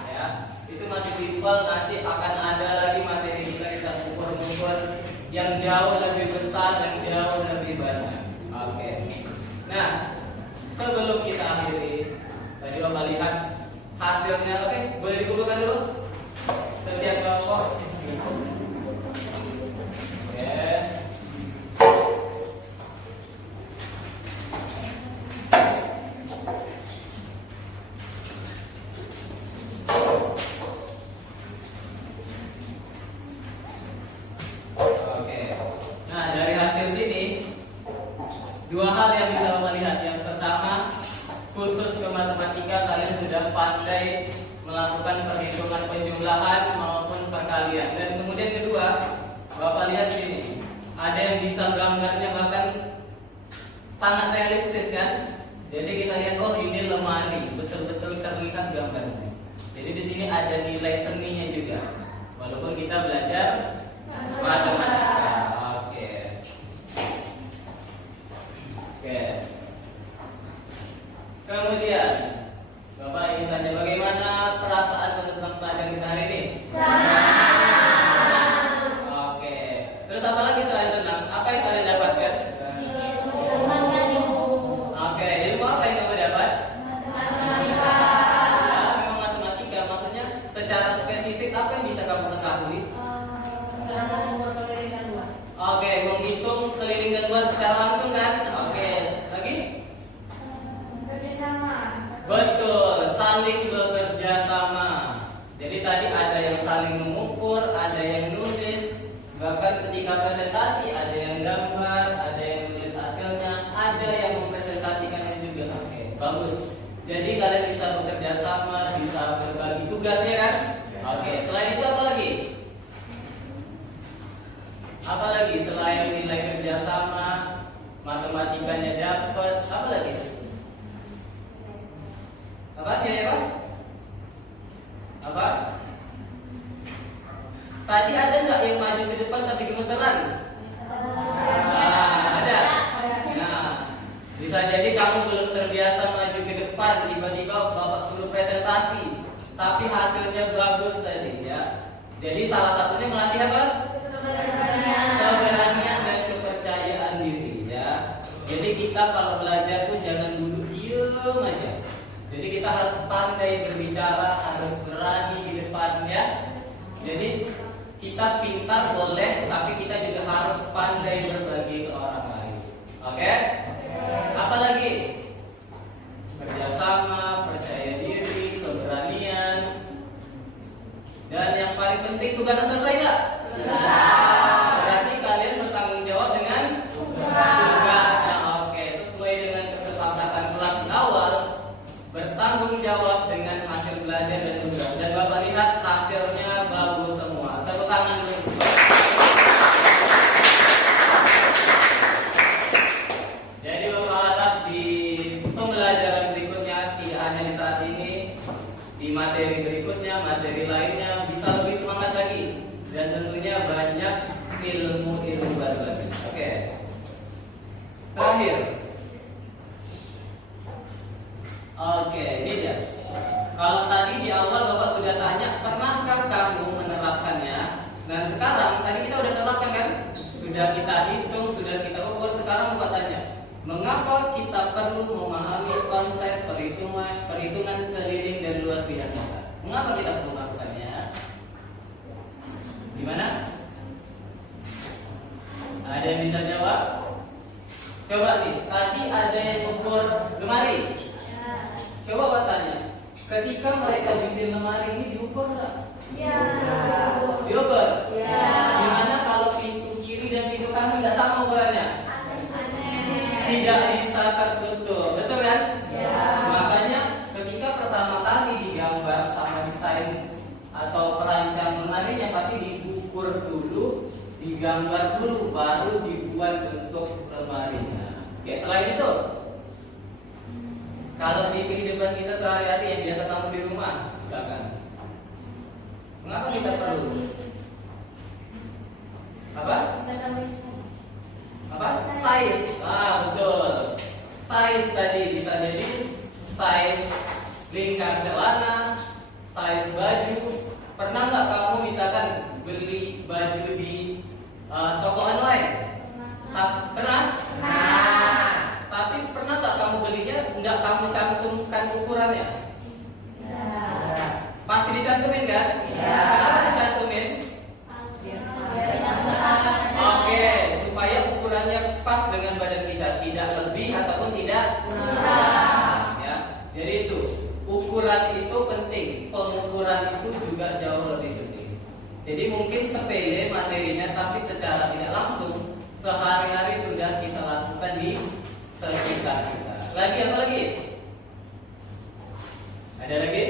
Ya, itu masih simpel. Nanti akan ada lagi materi kita ukur-ukur yang jauh lebih besar dan jauh lebih banyak. Oke. Nah, dari hasil sini dua hal yang bisa Bapak lihat. Yang pertama, khusus ke matematika kalian sudah pandai melakukan perhitungan penjumlahan maupun perkalian. Dan kemudian kedua, Bapak lihat di sini. Ada yang bisa gambarnya bahkan sangat realistis kan? Jadi kita lihat, oh ini lemari, betul-betul terlihat gambarnya. Jadi di sini ada nilai seninya juga. Walaupun kita belajar matematika. Oke. Oke. Kemudian Bapak ingin tanya bagaimana perasaan tentang pelajaran kita hari ini? Oke. Terus apa lagi selain senang? Apa yang kalian dapatkan? Oke, ilmu apa yang kamu dapat? Ya, memang matematika. Maksudnya secara spesifik apa yang bisa kamu ketahui? Oke, menghitung keliling dan luas secara langsung kan? Oke, lagi? Betul, saling bekerja sama. Jadi tadi ada yang saling mengukur, ada yang nulis, bahkan ketika presentasi ada yang gambar, ada yang nulis hasilnya, ada yang mempresentasikannya juga. Oke, bagus. Jadi kalian bisa bekerja sama, bisa berbagi tugasnya kan? Oke, selain itu apa lagi? Apa lagi selain nilai kerjasama, matematikanya dapat, apa lagi? Apa ya Pak? Apa? Tadi ada nggak yang maju ke depan tapi gemeteran? Ada. Nah, bisa jadi kamu belum terbiasa maju ke depan, tiba-tiba Bapak suruh presentasi, tapi hasilnya bagus tadi ya. Jadi salah satunya melatih apa? Keberanian dan kepercayaan diri ya. Jadi kita kalau belajar tuh jangan duduk diem aja. Jadi kita harus pandai berbicara, harus berani di depannya. Jadi kita pintar boleh, tapi kita juga harus pandai berbagi ke orang lain. Oke? Apalagi? Kerjasama, percaya diri, keberanian. Dan yang paling penting, tugasnya selesai nggak? Berarti kalian bertanggung jawab dengan tugasnya. Oke, sesuai dengan kesepakatan kelas di awal, bertanggung jawab dengan hasil belajar dan tugas. Dan Bapak lihat hasilnya bagus semua. Tepuk tangan dulu. Jadi Bapak harap di pembelajaran berikutnya, tidak hanya di saat ini, di materi berikutnya, materi lainnya bisa lebih semangat lagi. Dan tentunya banyak ilmu-ilmu baru lagi. Oke. Terakhir. Oke, ini dia. Kalau tadi di awal Bapak sudah tanya, pernahkah kamu menerapkannya? Dan sekarang, tadi kita udah terapkan kan? Sudah kita hitung, sudah kita ukur. Sekarang Bapak tanya, mengapa kita perlu memahami konsep perhitungan keliling dan luas bidang mata? Mengapa kita perlu melakukannya? Gimana? Ada yang bisa jawab? Coba nih, tadi ada yang ukur lemari. Coba Bapak tanya, ketika mereka bikin lemari ini diukur nggak? Ya. Diukur? Ya. Gimana kalau pintu kiri dan pintu kanan nggak sama ukurannya? Tidak bisa tertutup, betul kan? Ya. Makanya ketika pertama kali digambar sama desain atau perancang lemarinya pasti diukur dulu, digambar dulu, baru dibuat bentuk lemarinya. Oke, selain itu, kalau di kehidupan kita sehari-hari yang biasa tamu di rumah, misalkan, mengapa kita perlu? Apa? Apa? Size. Betul. Size tadi bisa jadi size lingkar celana, size baju. Pernah nggak kamu misalkan beli baju di toko online? Pernah? Tapi pernah nggak kamu belinya nggak kamu cantumkan ukurannya? Pasti dicantumin kan? Kenapa dicantumin? Oke, supaya ukurannya pas dengan badan kita, tidak lebih ataupun tidak kurang. Ya, jadi itu ukuran itu penting, pengukuran ukuran itu juga jauh lebih penting. Jadi mungkin sepele materinya, tapi secara tidak langsung sehari-hari sudah kita lakukan di sekitar kita. Lagi apa lagi? Ada lagi?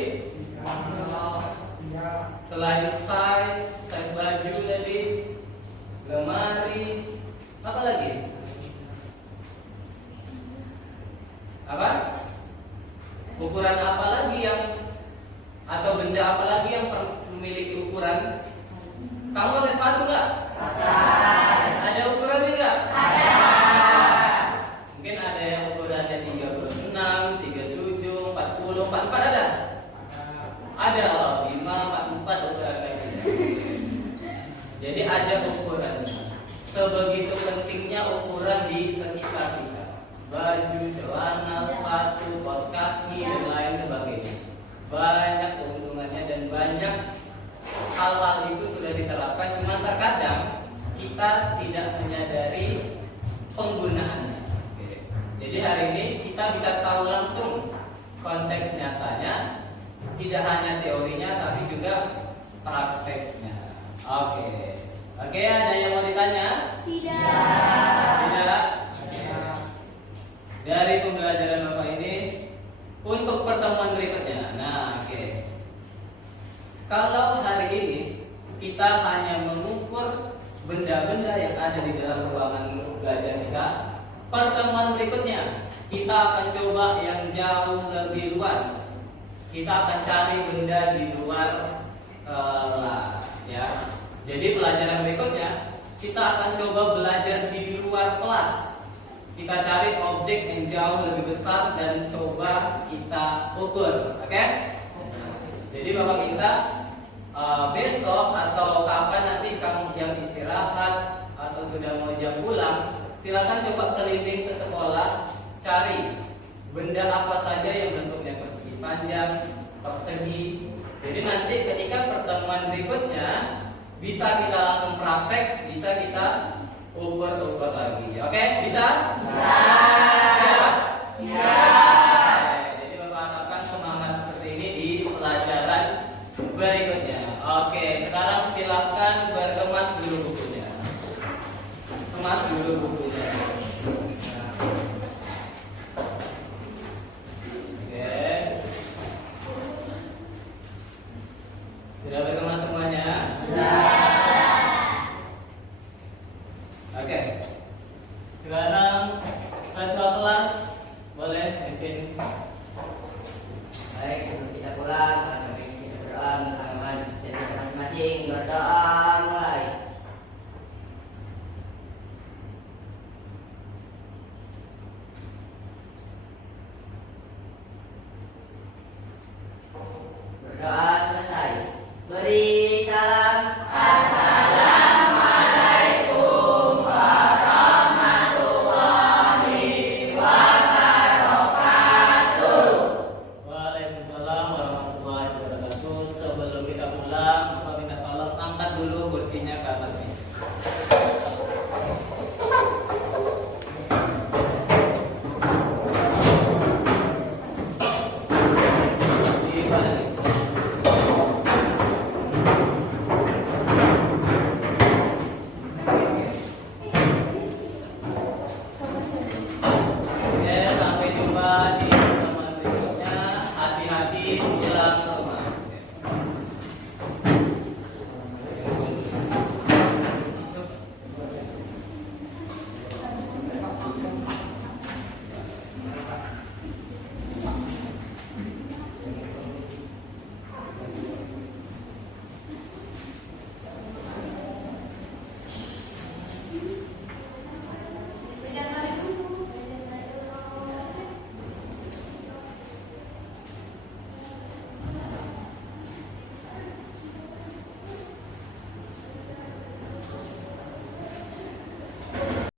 Selain size baju tadi, lemari, apa lagi? Apa? Ukuran apa lagi yang atau benda apa lagi yang memiliki ukuran? Kamu pakai sepatu nggak? Ada ukurannya nggak? Mungkin ada yang ukurannya 36, 37, 40, 44 ada? Ada, 5, 44 ukuran kayak gitu. Jadi ada ukuran. Sebegitu pentingnya ukuran di sekitar kita. Baju, celana, sepatu, kaos kaki, dan lain sebagainya. Banyak keuntungannya dan banyak hal-hal itu sudah diterapkan. Cuma terkadang kita tidak menyadari penggunaannya. Jadi hari ini kita bisa tahu langsung konteks nyatanya, tidak hanya teorinya tapi juga prakteknya. Oke, ada yang mau ditanya? Tidak. Dari pembelajaran Bapak ini untuk pertemuan berikutnya. Kalau hari ini kita hanya mengukur benda-benda yang ada di dalam ruangan belajar kita, pertemuan berikutnya kita akan coba yang jauh lebih luas. Kita akan cari benda di luar kelas, ya. Jadi pelajaran berikutnya kita akan coba belajar di luar kelas. Kita cari objek yang jauh lebih besar dan coba kita ukur, oke? Jadi Bapak minta besok atau kapan nanti kamu jam istirahat atau sudah mau jam pulang, silakan coba keliling ke sekolah, cari benda apa saja yang bentuknya persegi panjang, persegi. Jadi nanti ketika pertemuan berikutnya bisa kita langsung praktek, bisa kita ukur-ukur lagi. Oke, bisa? Bisa. Jadi Bapak harapkan semangat seperti ini di pelajaran berikutnya. Oke, sekarang silahkan berkemas dulu bukunya. Kemas dulu bukunya. Oke. Sudah berkemas semuanya? Oke. Sekarang ketua kelas boleh mungkin. Baik, sebelum kita pulang, mari kita berdoa bersama kita masing-masing. Berdoa mulai. Berdoa selesai. Beri salam. Waalaikumsalam warahmatullahi wabarakatuh. Sebelum kita pulang, Bapak minta tolong angkat dulu kursinya ke atas nih. Dibalik. Oke, sampai jumpa di pertemuan berikutnya. Hati-hati menjelang